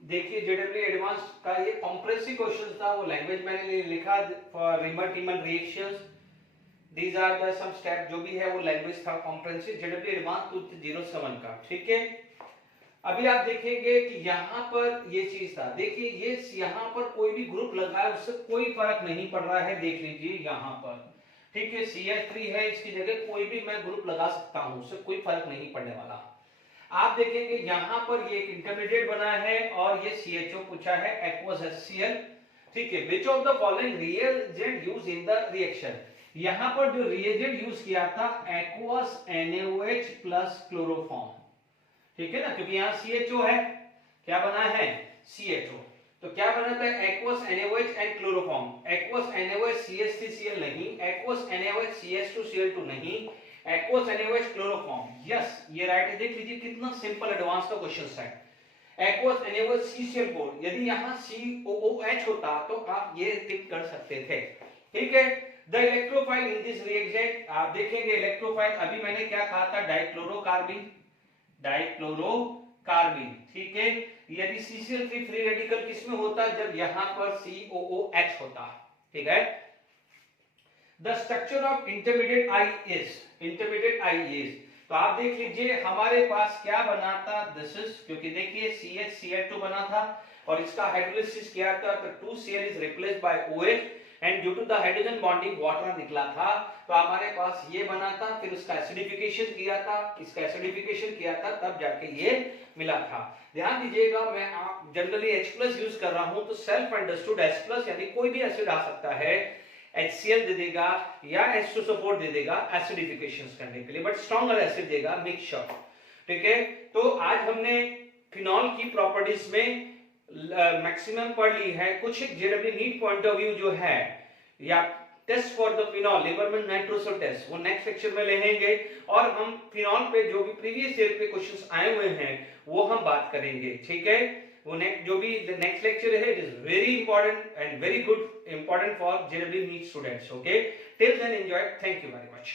देखिए जेडब्ल्यू एडवांस का ये कॉम्प्रेहेंसिव क्वेश्चन था, वो लैंग्वेज मैंने लिखा for Reimer Tiemann reactions, these are the some step, जो भी है वो लैंग्वेज था कॉम्प्रेहेंसिव जेडब्ल्यू एडवांस 2007 का, ठीक है। अभी आप देखेंगे कि यहाँ पर ये चीज था, देखिए ये यहाँ पर कोई भी ग्रुप लगा है उससे कोई फर्क नहीं पड़ रहा है, देख लीजिए यहाँ पर, ठीक है, CH3 है, इसकी जगह कोई भी मैं ग्रुप लगा सकता हूँ, उससे कोई फर्क नहीं पड़ने वाला। आप देखेंगे यहाँ पर ये एक इंटरमीडिएट बना है और ये CHO पूछा है एक्वस HCl, ठीक है, which of the following reagent use in the reaction, यहाँ पर जो रिएजेंट यूज किया था एक्वस NaOH प्लस क्लोरोफॉर्म, ठीक है ना, क्योंकि यहाँ CHO है, क्या बना है CHO, तो क्या बना था aqueous NaOH and chloroform, aqueous NaOH CH3Cl नहीं, एक्वस NaOH CH2Cl2 नहीं, एक्वस NaOH क्लोरोफॉर्म, यस ये राइट है। देख लीजिए कितना सिंपल एडवांस का क्वेश्चन है। एक्वस NaOH CCl4, यदि यहाँ COOH होता तो आप ये टिक कर सकते थे, ठीक है। The electrophile in this reactant, आप देखेंगे इलेक्ट्रोफाइल, अभी मैंने क्या कहा था डाइक्लोरोकार्बिन, डाइक्लोरोकार्बिन, ठीक है। यदि CCl3 फ्री रेडिकल किसमें होता, जब यहाँ पर COOH होता, ठीक है। The structure of intermediate I is, तो आप देख लीजिए हमारे पास क्या बना था, दिस इज, क्योंकि देखिए CH2 बना था और इसका हाइड्रोलिसिस किया था तो 2Cl is replaced by OH and due to the hydrogen bonding water निकला था, तो हमारे पास ये बना था, फिर उसका एसिडिफिकेशन किया था, इसका एसिडिफिकेशन किया था, तब जाके ये मिला था। ध्यान दीजिएगा मैं आप जनरली H+ यूज कर रहा हूं तो सेल्फ अंडरस्टूड H+ यानी कोई भी एसिड आ सकता है, HCl दे देगा या H2 सपोर्ट दे देगा एसिडिफिकेशन करने के लिए, बट स्ट्रॉन्गर एसिड देगा मिक्सचर, ठीक है। तो आज हमने फिनॉल की प्रॉपर्टीज में मैक्सिमम पढ़ ली है। कुछ JW NEET point of view जो है या test for the phenol Liebermann nitroso test वो नेक्स्ट सेक्शन में लेंगे और हम फिनॉल पे जो भी प्रीवियस ईयर पे क्वेश्चंस आए हुए हैं वो हम बात करेंगे, ठीक है। वो नेक्स्ट जो भी नेक्स्ट लेक्चर है, it is very important and very good important for JW NEET students, okay. Till then enjoy, thank you very much.